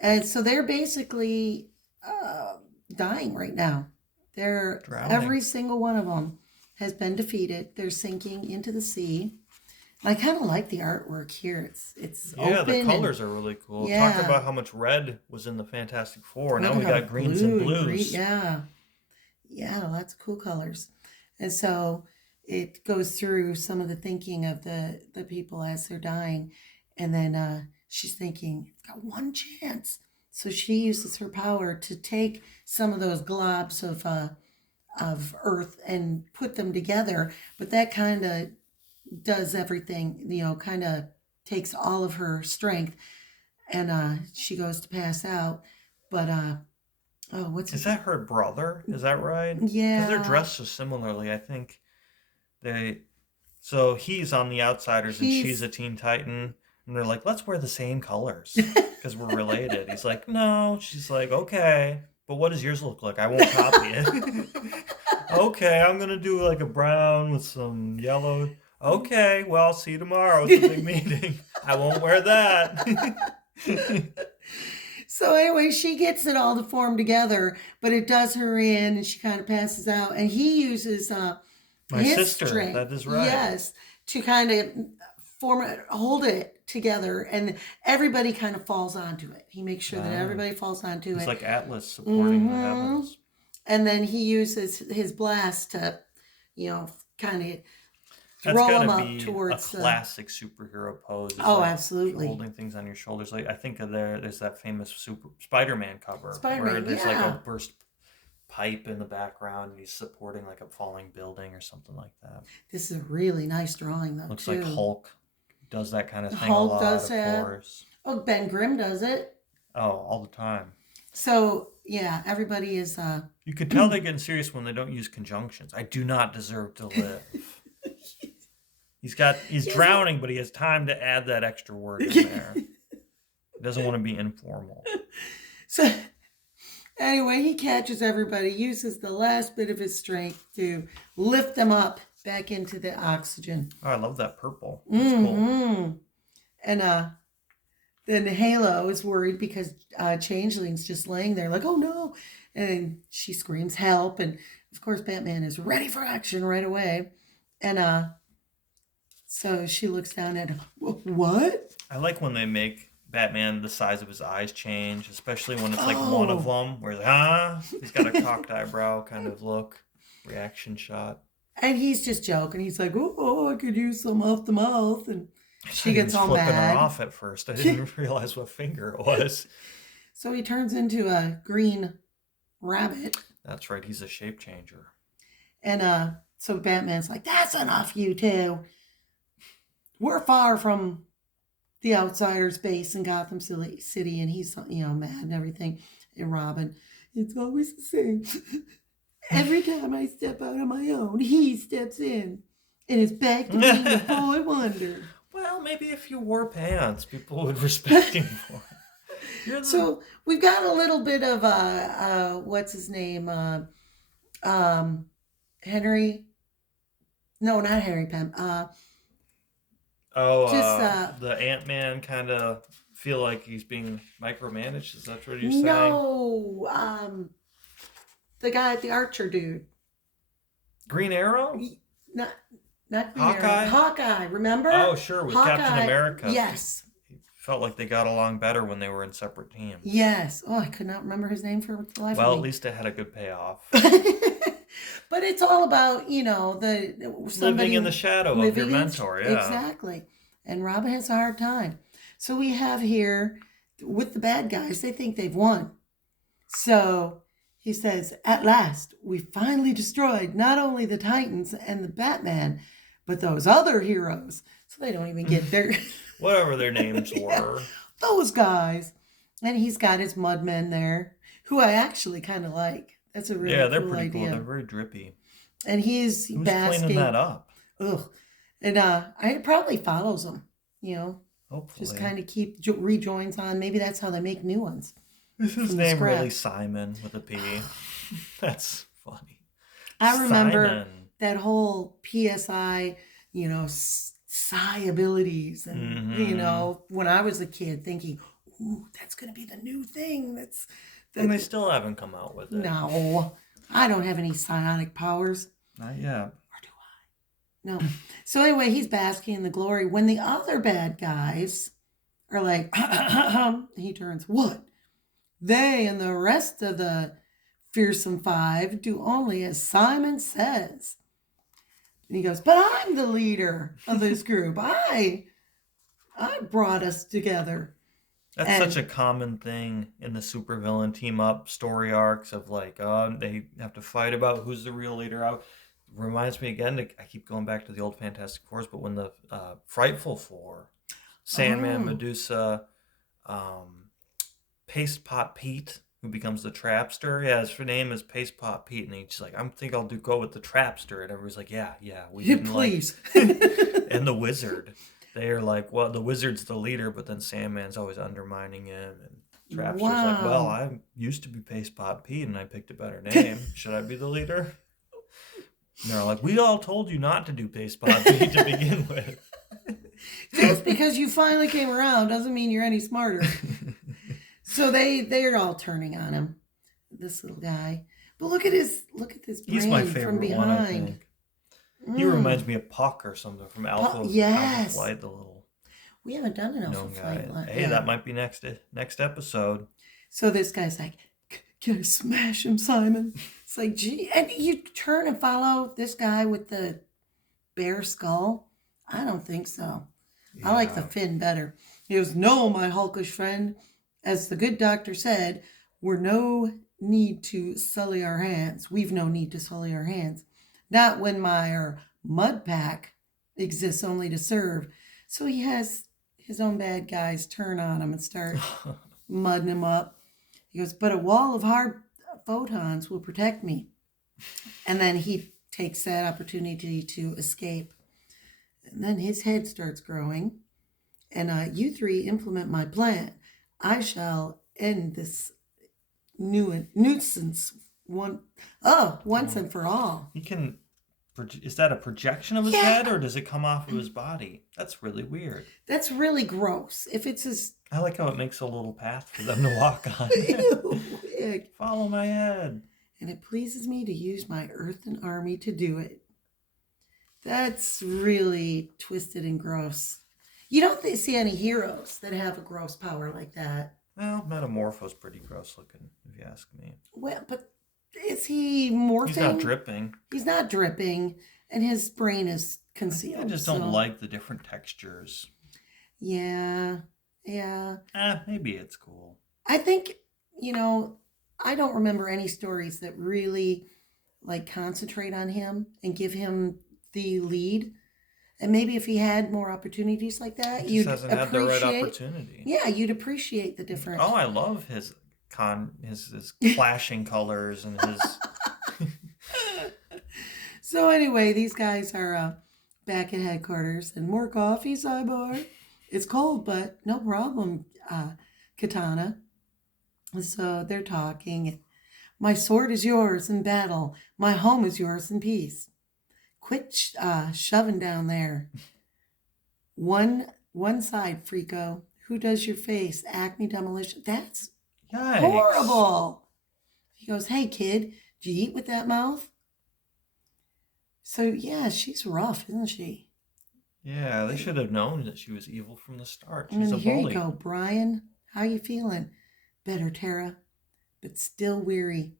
And so they're basically uh, dying right now. They're Drowning. every single one of them has been defeated. They're sinking into the sea. I kind of like the artwork here. It's Yeah, the open colors are really cool. yeah. Talk about how much red was in the Fantastic Four. Now Look we how got greens and blue green, blues. yeah, yeah, lots of cool colors. And so it goes through some of the thinking of the people as they're dying, and then she's thinking, "I've got one chance." So she uses her power to take some of those globs of earth and put them together. But that kind of does everything, kind of takes all of her strength, and she goes to pass out. But oh, what's Is his? that her brother? Is that right? Because they're Yeah, dressed so similarly. I think they. So he's on the Outsiders and she's he's a Teen Titan. And they're like, let's wear the same colors because we're related. He's like, no. She's like, okay. But what does yours look like? I won't copy it. Okay, I'm going to do like a brown with some yellow. Okay, well, see you tomorrow. It's a big meeting. I won't wear that. So anyway, she gets it all to form together, but it does her in, and she kind of passes out. And he uses My his sister, strength, that is right. yes, to kind of form it, hold it together, and everybody kind of falls onto it. He makes sure that everybody falls onto He's it. like Atlas supporting the Mm-hmm. heavens. And then he uses his blast to, kind of That's throw got him to up be a towards. classic superhero pose. Is Oh, like absolutely. holding things on your shoulders. Like I think of there's that famous Spider-Man cover where Spider-Man, there's like yeah. a burst pipe in the background and he's supporting like a falling building or something like that. This is a really nice drawing, though. Looks too. like Hulk does that kind of thing Hulk a lot, does of have. course. Oh, Ben Grimm does it. Oh, all the time. So yeah, everybody is. You could tell they're getting serious when they don't use conjunctions. I do not deserve to live. He's drowning, but he has time to add that extra word in there. He doesn't want to be informal. So anyway, he catches everybody, uses the last bit of his strength to lift them up back into the oxygen. Oh, I love that purple. That's cool. And then Halo is worried because Changeling's just laying there like, oh no. And she screams help. And of course, Batman is ready for action right away. And so she looks down at him. What? I like when they make Batman the size of his eyes change, especially when it's like one of them where he's got a cocked eyebrow kind of look, reaction shot. And he's just joking. He's like, oh, I could use some off the mouth. And she gets all flipping mad. her off at first. I didn't realize what finger it was. So he turns into a green rabbit. That's right. He's a shape changer. And so Batman's like, that's enough, you two. We're far from the Outsiders base in Gotham City, and he's, mad and everything. And Robin, it's always the same. Every time I step out on my own, he steps in. And it's back to being the boy wonder. Well, maybe if you wore pants, people would respect him for it. So we've got a little bit of, what's his name? Henry. No, not Henry Pym. The Ant-Man kind of feel like he's being micromanaged. Is that what you're saying? No, the guy, the Archer dude. Green Arrow? Not Green Hawkeye? Arrow. Hawkeye, remember? Oh, sure, with Hawkeye, Captain America. Yes. It felt like they got along better when they were in separate teams. Yes. Oh, I could not remember his name for the life of me. Well, at least it had a good payoff. But it's all about, somebody living in the shadow of your mentor, yeah. Exactly. And Robin has a hard time. So we have here with the bad guys. They think they've won. So he says, at last, we finally destroyed not only the Titans and the Batman, but those other heroes. So they don't even get their... Whatever their names Yeah, were. those guys. And he's got his mudmen there, who I actually kind of like. That's a really they're cool pretty idea. cool. They're very drippy. And he's Who's basking. cleaning that up? Ugh. And it probably follows him, you know. Hopefully. Just kind of keep rejoins on. Maybe that's how they make new ones. Is his name really Simon with a P? That's funny. I remember Simon. that whole PSI, you know, psi abilities. And, you know, when I was a kid thinking, ooh, that's going to be the new thing. And they still haven't come out with it. No, I don't have any psionic powers. Not yet. Or do I? No. So anyway, he's basking in the glory. When the other bad guys are like, he turns, what? They and the rest of the fearsome five do only as Simon says. And he goes, but I'm the leader of this group. I brought us together. That's such a common thing in the supervillain team up story arcs of like, they have to fight about who's the real leader. Reminds me again, I keep going back to the old Fantastic Fours, but when the Frightful Four, Sandman, Medusa, Paste Pot Pete, who becomes the Trapster. Yeah, his name is Paste Pot Pete, and he's like, I think I'll go with the Trapster, and everybody's like, yeah, we didn't please. And the Wizard. They are like, well, the Wizard's the leader, but then Sandman's always undermining him, and Trapster's like, well, I used to be Paste Pot Pete, and I picked a better name. Should I be the leader? And they're like, we all told you not to do Paste Pot Pete to begin with. Just because you finally came around doesn't mean you're any smarter. So they're all turning on him, this little guy. But look at this brain. He's my favorite from behind. one, I think. He reminds me of Puck or something from Alpha Flight, the little. We haven't done an Alpha Flight. Hey, that might be next episode. So this guy's like, can I smash him, Simon? It's like, gee, and you turn and follow this guy with the bear skull? I don't think so. Yeah. I like the fin better. He goes, no, my hulkish friend. As the good doctor said, we've no need to sully our hands. Not when my mud pack exists only to serve. So he has his own bad guys turn on him and start mudding him up. He goes, but a wall of hard photons will protect me. And then he takes that opportunity to escape. And then his head starts growing. And you three implement my plan. I shall end this nuisance once and for all. He can. Is that a projection of his head, or does it come off of his body? That's really weird. That's really gross. If it's his... I like how it makes a little path for them to walk on. Follow my head. And it pleases me to use my earthen army to do it. That's really twisted and gross. You don't see any heroes that have a gross power like that. Well, Metamorpho's pretty gross looking, if you ask me. Well, but is he morphing? He's not dripping. He's not dripping, and his brain is concealed. I just don't like the different textures. Yeah. Maybe it's cool. I think, I don't remember any stories that really, concentrate on him and give him the lead. And maybe if he had more opportunities like that, you'd appreciate. Had the right opportunity. Yeah, you'd appreciate the different. Oh, I love his clashing colors and his. So anyway, these guys are back at headquarters, and more coffee, Cyborg. It's cold, but no problem, Katana. So they're talking. My sword is yours in battle. My home is yours in peace. Quit shoving down there. One side, Freako. Who does your face? Acme demolition. That's Yikes. Horrible. He goes, hey, kid, did you eat with that mouth? So, yeah, she's rough, isn't she? Yeah, they should have known that she was evil from the start. She's and a here bully. You go, Brian. How you feeling? Better, Tara, but still weary.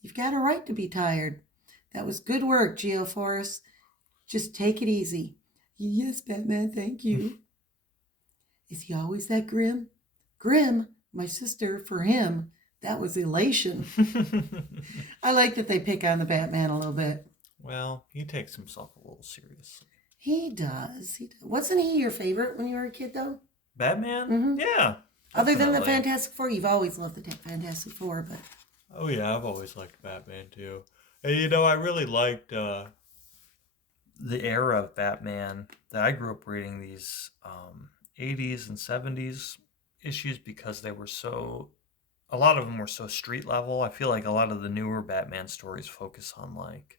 You've got a right to be tired. That was good work, Geoforce. Just take it easy. Yes, Batman, thank you. Is he always that grim? Grim? My sister, for him, that was elation. I like that they pick on the Batman a little bit. Well, he takes himself a little seriously. He does. Wasn't he your favorite when you were a kid, though? Batman? Mm-hmm. Yeah. Other than the definitely. Fantastic Four, you've always loved the Fantastic Four, but Oh yeah, I've always liked Batman too. And I really liked the era of Batman that I grew up reading these 80s and 70s issues because they were a lot of them were so street level. I feel like a lot of the newer Batman stories focus on like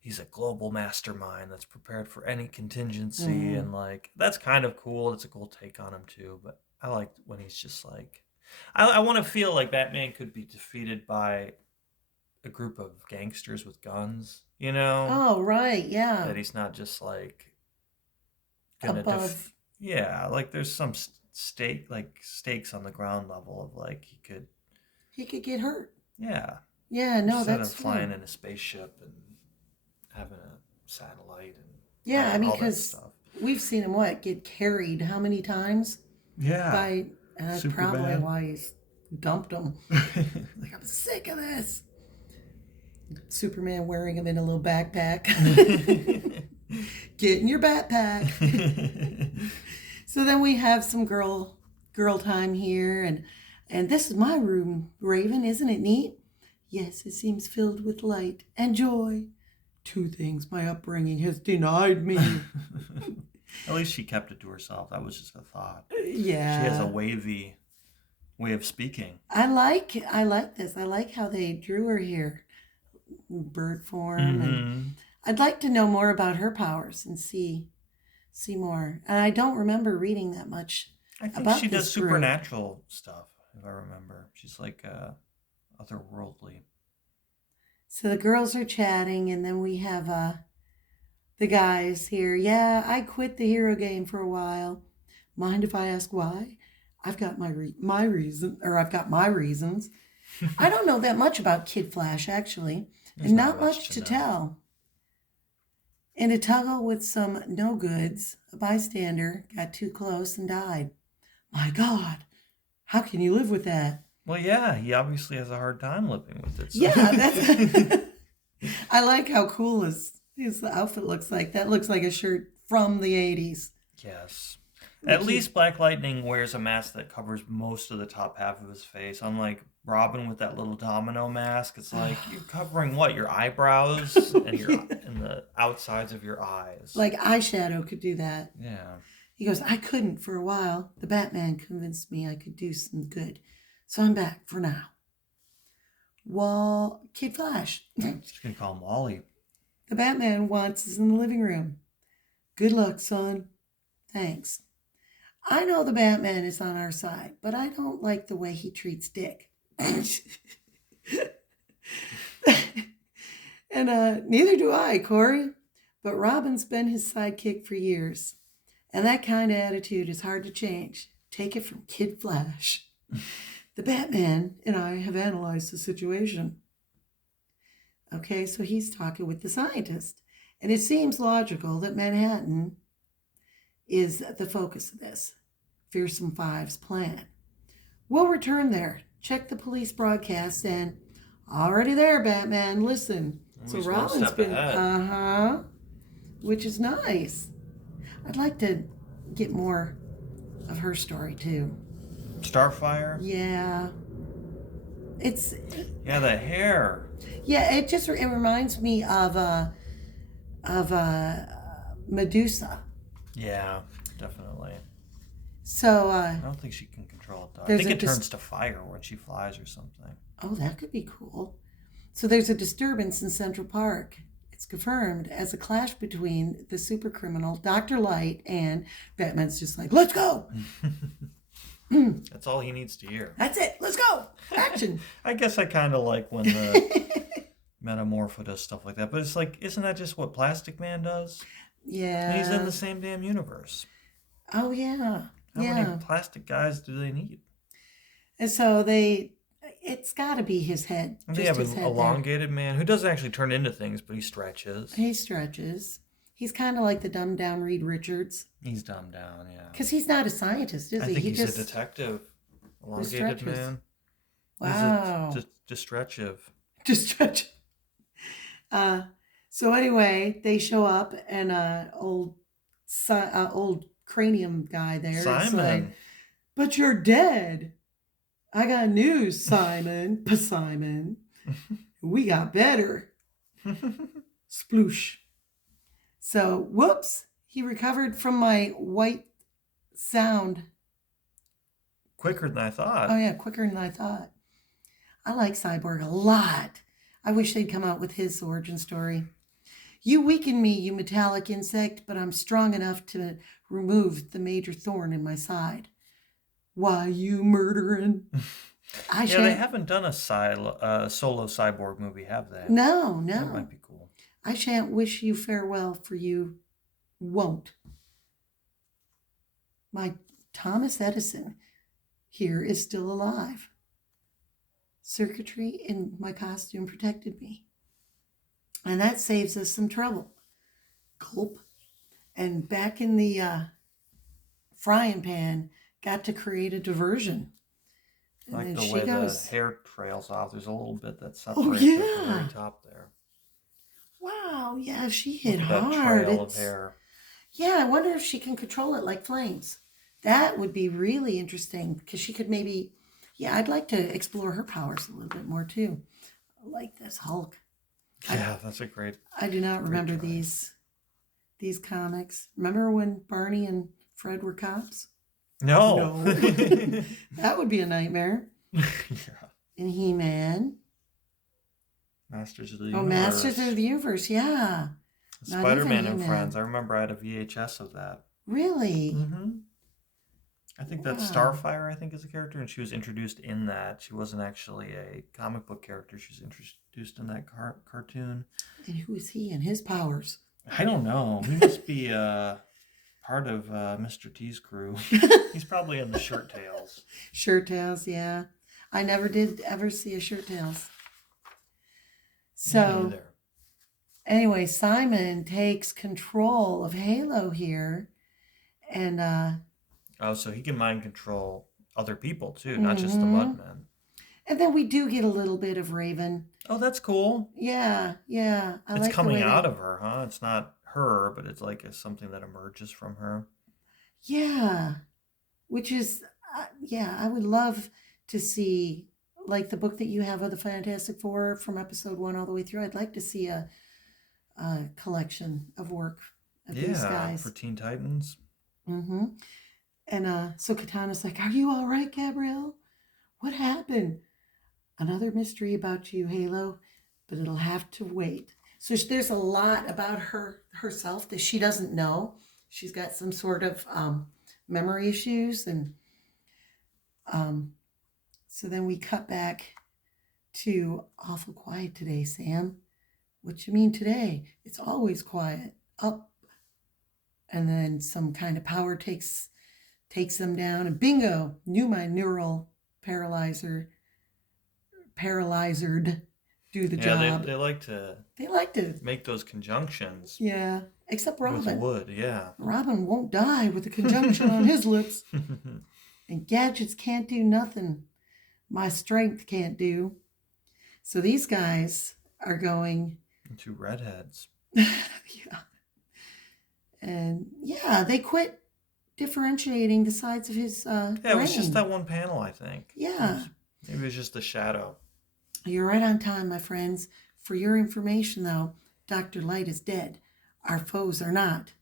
he's a global mastermind that's prepared for any contingency and like that's kind of cool. It's a cool take on him too, but I like when he's just like I want to feel like Batman could be defeated by a group of gangsters with guns, oh right, yeah, that he's not just like gonna above. yeah, like there's some stakes on the ground level of like He could get hurt. yeah, Yeah, no, instead of that's flying true. in a spaceship and having a satellite and Yeah, I mean, all that because stuff. we've seen him get carried how many times Yeah, by, and that's probably Superman. why he's dumped him. Like, I'm sick of this. Superman wearing him in a little backpack. Get in your backpack. So then we have some girl time here, and this is my room, Raven. Isn't it neat? Yes, it seems filled with light and joy. Two things my upbringing has denied me. At least she kept it to herself. That was just a thought. Yeah. She has a wavy way of speaking. I like this. I like how they drew her here. Bird form. And I'd like to know more about her powers and see more. And I don't remember reading that much. I think about she does this group. supernatural stuff, if I remember. She's like otherworldly. So the girls are chatting, and then we have the guys here. Yeah, I quit the hero game for a while. Mind if I ask why? I've got my reason, or I've got my reasons. I don't know that much about Kid Flash, actually. There's and not much to tell. In a tuggle with some no goods, a bystander got too close and died. My God, how can you live with that? Well, yeah, he obviously has a hard time living with it. So. Yeah, that's. I like how cool his outfit looks like. That looks like a shirt from the 80s. Yes. At least Black Lightning wears a mask that covers most of the top half of his face. Unlike Robin with that little domino mask, it's like you're covering what? Your eyebrows and and the outsides of your eyes. Like eyeshadow could do that. Yeah. He goes, I couldn't for a while. The Batman convinced me I could do some good. So I'm back for now. Kid Flash. Just gonna call him Wally. The Batman wants us in the living room. Good luck, son. Thanks. I know the Batman is on our side, but I don't like the way he treats Dick. And neither do I, Corey. But Robin's been his sidekick for years. And that kind of attitude is hard to change. Take it from Kid Flash. The Batman and I have analyzed the situation. Okay, so he's talking with the scientist. And it seems logical that Manhattan is the focus of this. Fearsome Five's plan. We'll return there. Check the police broadcast and already there, Batman. Listen. So Robin's been which is nice. I'd like to get more of her story too. Starfire? Yeah. Yeah, the hair. Yeah, it reminds me of Medusa. Yeah, definitely. So I don't think she can control it though. I think it turns to fire when she flies or something. Oh, that could be cool. So there's a disturbance in Central Park. It's confirmed as a clash between the super criminal Dr. Light and Batman's just like, let's go. That's all he needs to hear. That's it. Let's go. Action. I guess I kind of like when the Metamorpho does stuff like that. But it's like, isn't that just what Plastic Man does? Yeah. And he's in the same damn universe. Oh, yeah. How many plastic guys do they need? And so it's got to be his head. They have an elongated man who doesn't actually turn into things, but he stretches. He stretches. He's kind of like the dumbed down Reed Richards. He's dumbed down, yeah. Because he's not a scientist, is he? I think he's a detective Elongated man. Wow. He's a distretchive. Distretch. So anyway, they show up, and old cranium guy there is like, Simon. "But you're dead. I got news, Simon. Simon. We got better." Sploosh. So, whoops, he recovered from my white sound. Quicker than I thought. Oh, yeah, quicker than I thought. I like Cyborg a lot. I wish they'd come out with his origin story. "You weaken me, you metallic insect, but I'm strong enough to remove the major thorn in my side." "Why, you murdering?" They haven't done a solo cyborg movie, have they? No. That might be cool. "I shan't wish you farewell, for you won't." My Thomas Edison here is still alive. Circuitry in my costume protected me. And that saves us some trouble. Gulp. And back in the frying pan, got to create a diversion. And like then the she way goes, the hair trails off. There's a little bit that separates at the very top there. "Wow, yeah, she hit Look at hard. that trail of hair. Yeah, I wonder if she can control it like flames. That would be really interesting, because she could maybe, I'd like to explore her powers a little bit more too. Like this Hulk. Yeah, that's a great. I do not remember try. these comics. Remember when Barney and Fred were cops? No. That would be a nightmare. Yeah. And He-Man. Masters of the Universe. Masters of the Universe, yeah. Spider-Man and Friends. I remember I had a VHS of that. Really? Mm-hmm. I think that's Starfire, I think, is a character, and she was introduced in that. She wasn't actually a comic book character. She was introduced in that cartoon. And who is he and his powers? I don't know. He must be part of Mr. T's crew. He's probably in the Shirt Tails. Shirt Tails, yeah. I never did ever see a Shirt Tails. So, anyway, Simon takes control of Halo here, and so he can mind control other people too, not just the Mudmen. And then we do get a little bit of Raven. Oh, that's cool. Yeah. It's coming out of her, huh? It's not her, but it's like something that emerges from her. Yeah, which is, I would love to see, like the book that you have of the Fantastic Four from episode 1 all the way through. I'd like to see a collection of work of these guys. For Teen Titans. Mm-hmm. And so Katana's like, "Are you all right, Gabrielle? What happened?" "Another mystery about you, Halo, but it'll have to wait." So there's a lot about herself that she doesn't know. She's got some sort of memory issues, and so then we cut back to "Awful quiet today, Sam." "What you mean today? It's always quiet." Up. And then some kind of power takes them down, and bingo, knew my neural paralyzered do the job. Yeah, they like to make those conjunctions. Yeah, except Robin. With wood, yeah. Robin won't die with a conjunction on his lips. And gadgets can't do nothing my strength can't do. So these guys are going... Two redheads. Yeah. And they quit differentiating the sides of his it was just that one panel, I think. Yeah. Maybe it was just the shadow. You're right on time, my friends. For your information, though, Dr. Light is dead. Our foes are not.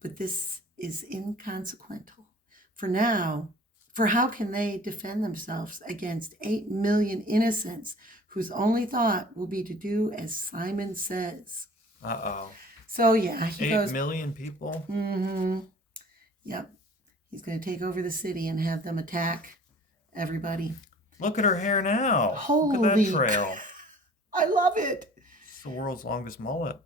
But this is inconsequential. For now, for how can they defend themselves against 8 million innocents whose only thought will be to do as Simon says? Uh-oh. So, he 8 goes... 8 million people? Mm-hmm. Yep. He's going to take over the city and have them attack everybody. Look at her hair now. Holy... Look at that trail. I love it. It's the world's longest mullet.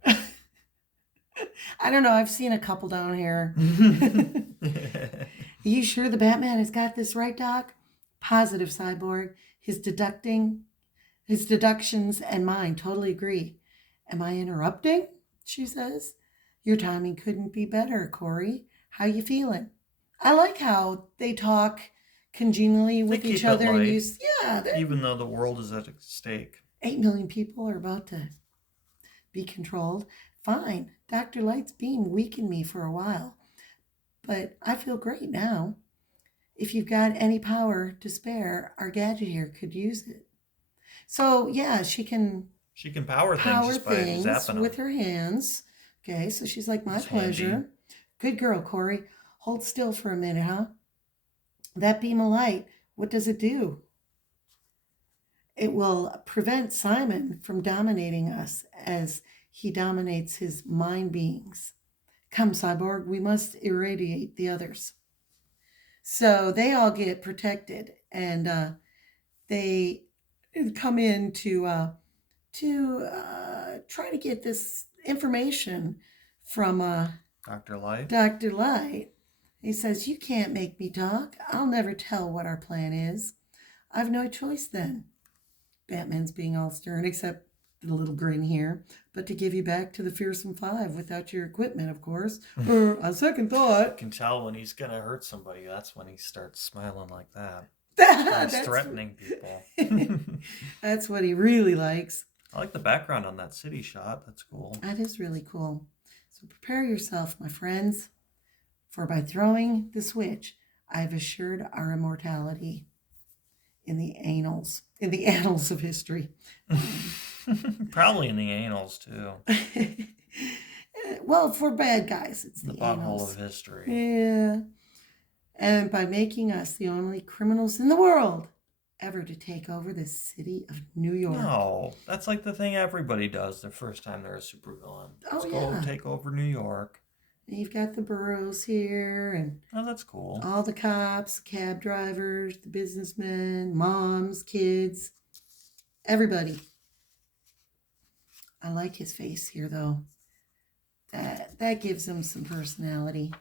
I don't know. I've seen a couple down here. Are you sure the Batman has got this right, Doc? Positive, Cyborg. His deductions and mine totally agree. Am I interrupting? She says. Your timing couldn't be better, Corey. How you feeling? I like how they talk congenially with They each keep it other and light, use, yeah, even though the world is at stake. 8 million people are about to be controlled. Fine, Dr. Light's beam weakened me for a while, but I feel great now. If you've got any power to spare, our gadget here could use it. So, yeah, she can power things power just by things zapping with them. her hands. Okay, so she's like, my It's pleasure. handy. Good girl, Corey. Hold still for a minute, huh? That beam of light, what does it do? It will prevent Psimon from dominating us as he dominates his mind beings. Come, Cyborg, we must irradiate the others. So they all get protected, and they come in to try to get this information from Dr. Light. Dr. Light. He says, you can't make me talk. I'll never tell what our plan is. I've no choice then. Batman's being all stern, except the little grin here. But to give you back to the Fearsome Five without your equipment, of course. Or on second thought. You can tell when he's going to hurt somebody. That's when he starts smiling like that. He's threatening people. That's what he really likes. I like the background on that city shot. That's cool. That is really cool. So prepare yourself, my friends, for by throwing the switch, I've assured our immortality in the annals of history. Probably in the annals, too. Well, for bad guys, it's the butthole annals of history. Yeah. And by making us the only criminals in the world ever to take over the city of New York. No, that's like the thing everybody does the first time they're a supervillain. Let's yeah. go take over New York. And you've got the boroughs here, and that's cool. All the cops, cab drivers, the businessmen, moms, kids, everybody. I like his face here, though. That gives him some personality.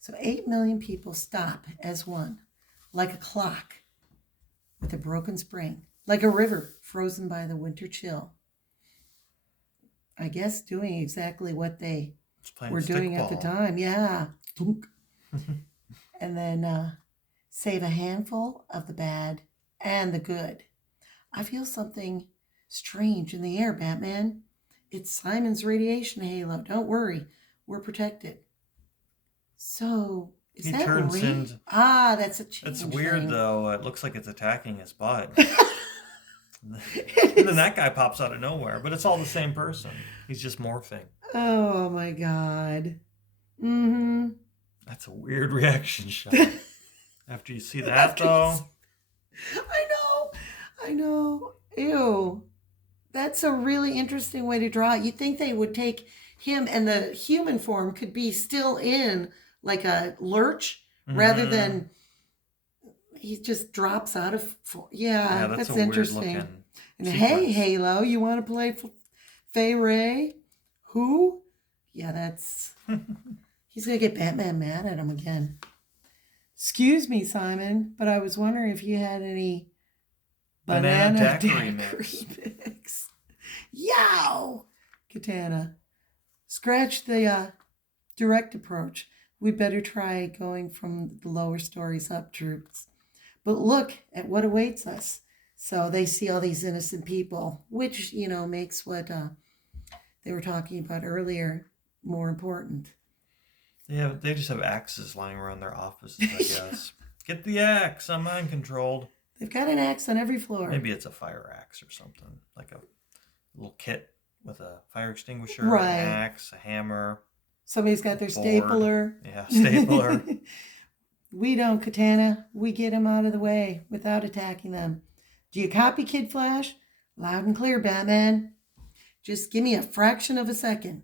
So 8 million people stop as one, like a clock with a broken spring, like a river frozen by the winter chill. I guess doing exactly what they were doing at the time. Yeah. And then save a handful of the bad and the good. I feel something strange in the air, Batman. It's Simon's radiation halo. Don't worry. We're protected. So, is that rain? That's a change. It's weird, though. It looks like it's attacking his butt. And then that guy pops out of nowhere. But it's all the same person. He's just morphing. Oh, my God. Mm-hmm. That's a weird reaction shot. After you see that, though. I know. Ew. That's a really interesting way to draw it. You'd think they would take him and the human form could be still in like a lurch rather than he just drops out of. Yeah, that's interesting. And hey, Halo, you want to play Fay Ray? Who? Yeah, that's. He's going to get Batman mad at him again. Excuse me, Simon, but I was wondering if you had any banana daiquiri mix. Yow! Katana. Scratch the direct approach. We'd better try going from the lower stories up, troops. But look at what awaits us. So they see all these innocent people, which, makes what they were talking about earlier more important. Yeah, they just have axes lying around their offices, I guess. Get the axe. I'm mind controlled. They've got an axe on every floor. Maybe it's a fire axe or something. Like a little kit with a fire extinguisher, an axe, a hammer. Somebody's got their stapler. Yeah, stapler. We don't, Katana. We get them out of the way without attacking them. Do you copy, Kid Flash? Loud and clear, Batman. Just give me a fraction of a second.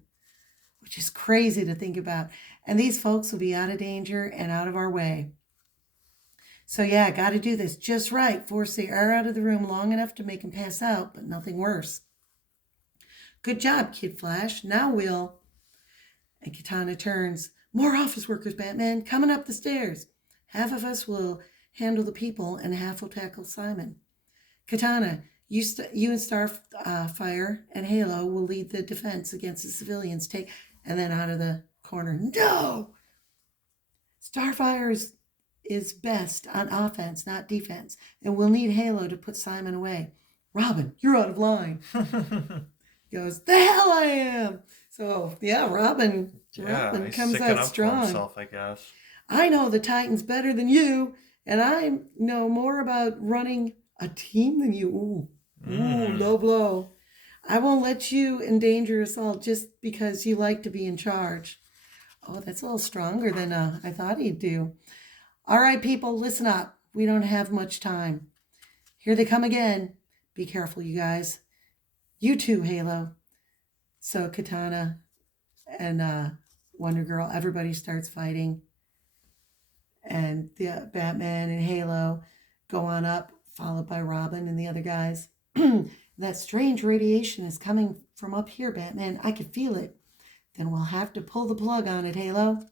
Which is crazy to think about. And these folks will be out of danger and out of our way. So yeah, got to do this just right. Force the air out of the room long enough to make him pass out, but nothing worse. Good job, Kid Flash. Now we'll... And Katana turns. More office workers, Batman, coming up the stairs. Half of us will handle the people and half will tackle Simon. Katana, you and Starfire and Halo will lead the defense against the civilians. And then out of the corner, no! Starfire is best on offense, not defense, and we'll need Halo to put Psimon away. Robin, you're out of line. He goes, the hell I am. So, yeah, Robin he's comes sticking out up strong. for himself, I guess. I know the Titans better than you, and I know more about running a team than you. Ooh, low blow. I won't let you endanger us all just because you like to be in charge. Oh, that's a little stronger than I thought he'd do. All right, people, listen up. We don't have much time. Here they come again. Be careful, you guys. You too, Halo. So Katana and Wonder Girl, everybody starts fighting. And the Batman and Halo go on up, followed by Robin and the other guys. That strange radiation is coming from up here, Batman. I could feel it. Then we'll have to pull the plug on it, Halo.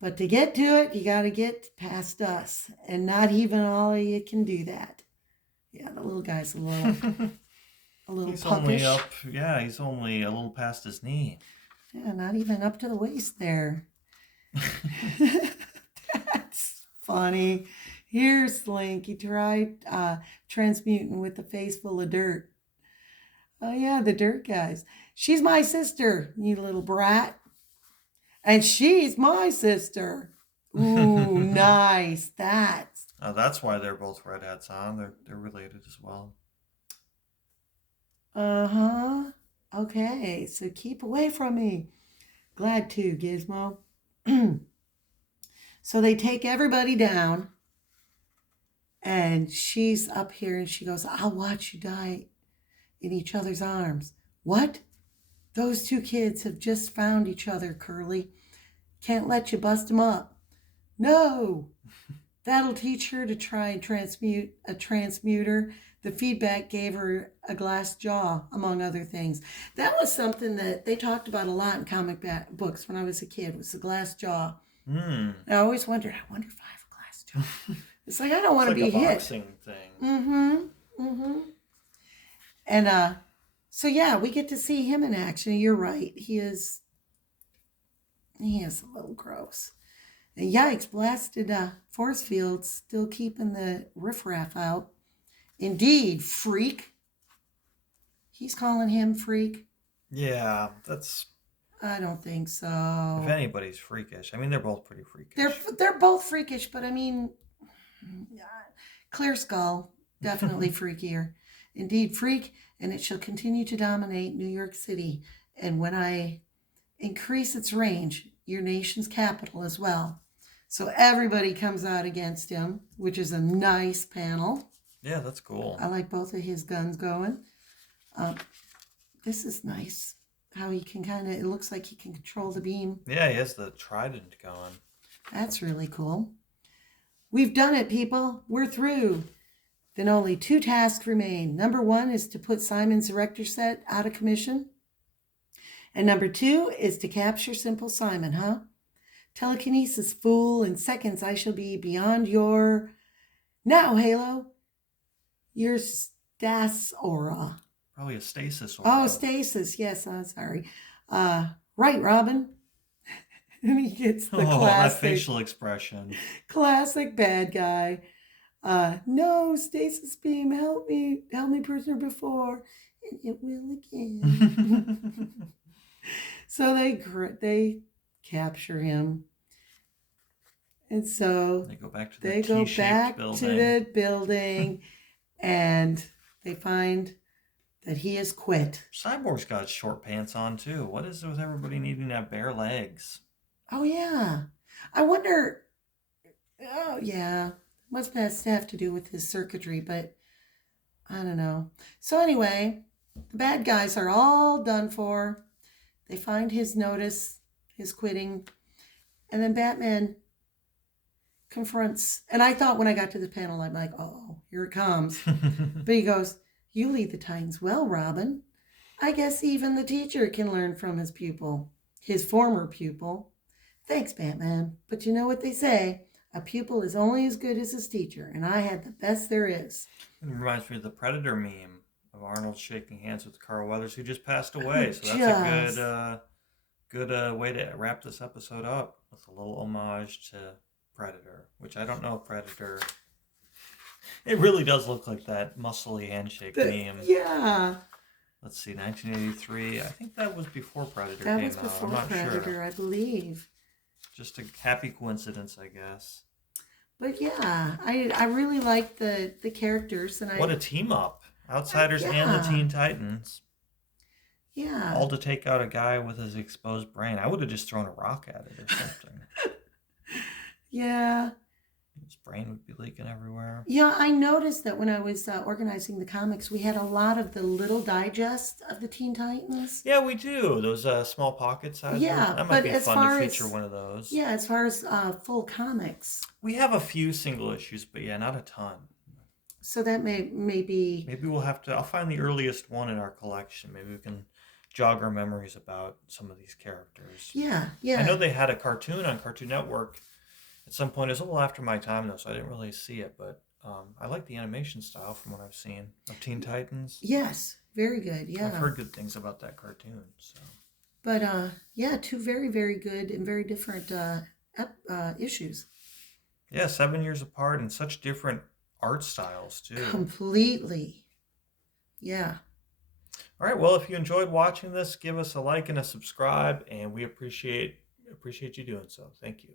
But to get to it, you got to get past us. And not even all of you can do that. Yeah, the little guy's a little He's puckish. only up, he's only a little past his knee. Yeah, not even up to the waist there. That's funny. Here's Slink. He tried transmuting with a face full of dirt. Oh, yeah, the dirt guys. She's my sister, you little brat. And she's my sister. Ooh, nice. That's why they're both redheads, huh? They're related as well. Uh-huh. Okay, so keep away from me. Glad to, Gizmo. So they take everybody down. And she's up here and she goes, I'll watch you die in each other's arms. What? Those two kids have just found each other, Curly. Can't let you bust them up. No. That'll teach her to try and transmute a transmuter. The feedback gave her a glass jaw, among other things. That was something that they talked about a lot in comic books when I was a kid, was the glass jaw. And I always wondered, I wonder if I have a glass jaw. It's like, I don't want to be hit. It's like a boxing thing. And so, yeah, we get to see him in action. You're right. He is a little gross. And yikes, blasted force fields still keeping the riffraff out. Indeed, freak. He's calling him freak. Yeah, that's... I don't think so. If anybody's freakish. I mean, they're both pretty freakish. They're both freakish, but I mean, Clear Skull, definitely freakier. Indeed, freak, and it shall continue to dominate New York City. And when I increase its range, your nation's capital as well. So everybody comes out against him, which is a nice panel. Yeah, that's cool. I like both of his guns going. This is nice. How he can it looks like he can control the beam. Yeah, he has the trident going. That's really cool. We've done it, people. We're through. Then only 2 tasks remain. Number 1 is to put Simon's erector set out of commission. And number 2 is to capture Simple Simon, huh? Telekinesis, fool. In seconds, I shall be beyond your... Now, Halo. Your stas aura. Probably a stasis aura. Oh, stasis. Yes, I'm sorry. Right, Robin. And he gets the classic... that facial expression. Classic bad guy. No, stasis beam, help me prisoner before, and it will again. So they capture him, and so they go back to the building, and they find that he has quit. Cyborg's got short pants on too. What is it with everybody needing to have bare legs? Oh yeah, I wonder. Oh yeah. Must have to do with his circuitry, but I don't know. So anyway, the bad guys are all done for. They find his notice, his quitting, and then Batman confronts. And I thought when I got to the panel, I'm like, oh, here it comes. But he goes, you lead the Titans well, Robin. I guess even the teacher can learn from his pupil, his former pupil. Thanks, Batman. But you know what they say? A pupil is only as good as his teacher, and I had the best there is. It reminds me of the Predator meme of Arnold shaking hands with Carl Weathers, who just passed away. So that's a good way to wrap this episode up with a little homage to Predator, which I don't know if Predator. It really does look like that muscly handshake meme. Yeah. Let's see, 1983. I think that was before Predator That came was out. before I'm not Predator, sure. I believe. Just a happy coincidence, I guess. But yeah, I really like the characters, and What a team up! Outsiders and the yeah, Teen Titans, yeah. all to take out a guy with his exposed brain. I would have just thrown a rock at it or something. Yeah. His brain would be leaking everywhere. Yeah, I noticed that when I was organizing the comics, we had a lot of the little digest of the Teen Titans. Yeah, we do. Those small pocket sizes. Yeah, That might but be as fun to far feature as one of those. yeah, as far as full comics, We have a few single issues, but yeah, not a ton. so that may be. Maybe we'll have to. I'll find the earliest one in our collection. Maybe we can jog our memories about some of these characters. Yeah, I know yeah. they had a cartoon on Cartoon Network at some point. It was a little after my time though, so I didn't really see it. But I like the animation style from what I've seen of Teen Titans. Yes, very good. Yeah. I've heard good things about that cartoon. So. But yeah, two very, very good and very different issues. Yeah, 7 years apart and such different art styles too. Completely. Yeah. All right. Well, if you enjoyed watching this, give us a like and a subscribe, and we appreciate you doing so. Thank you.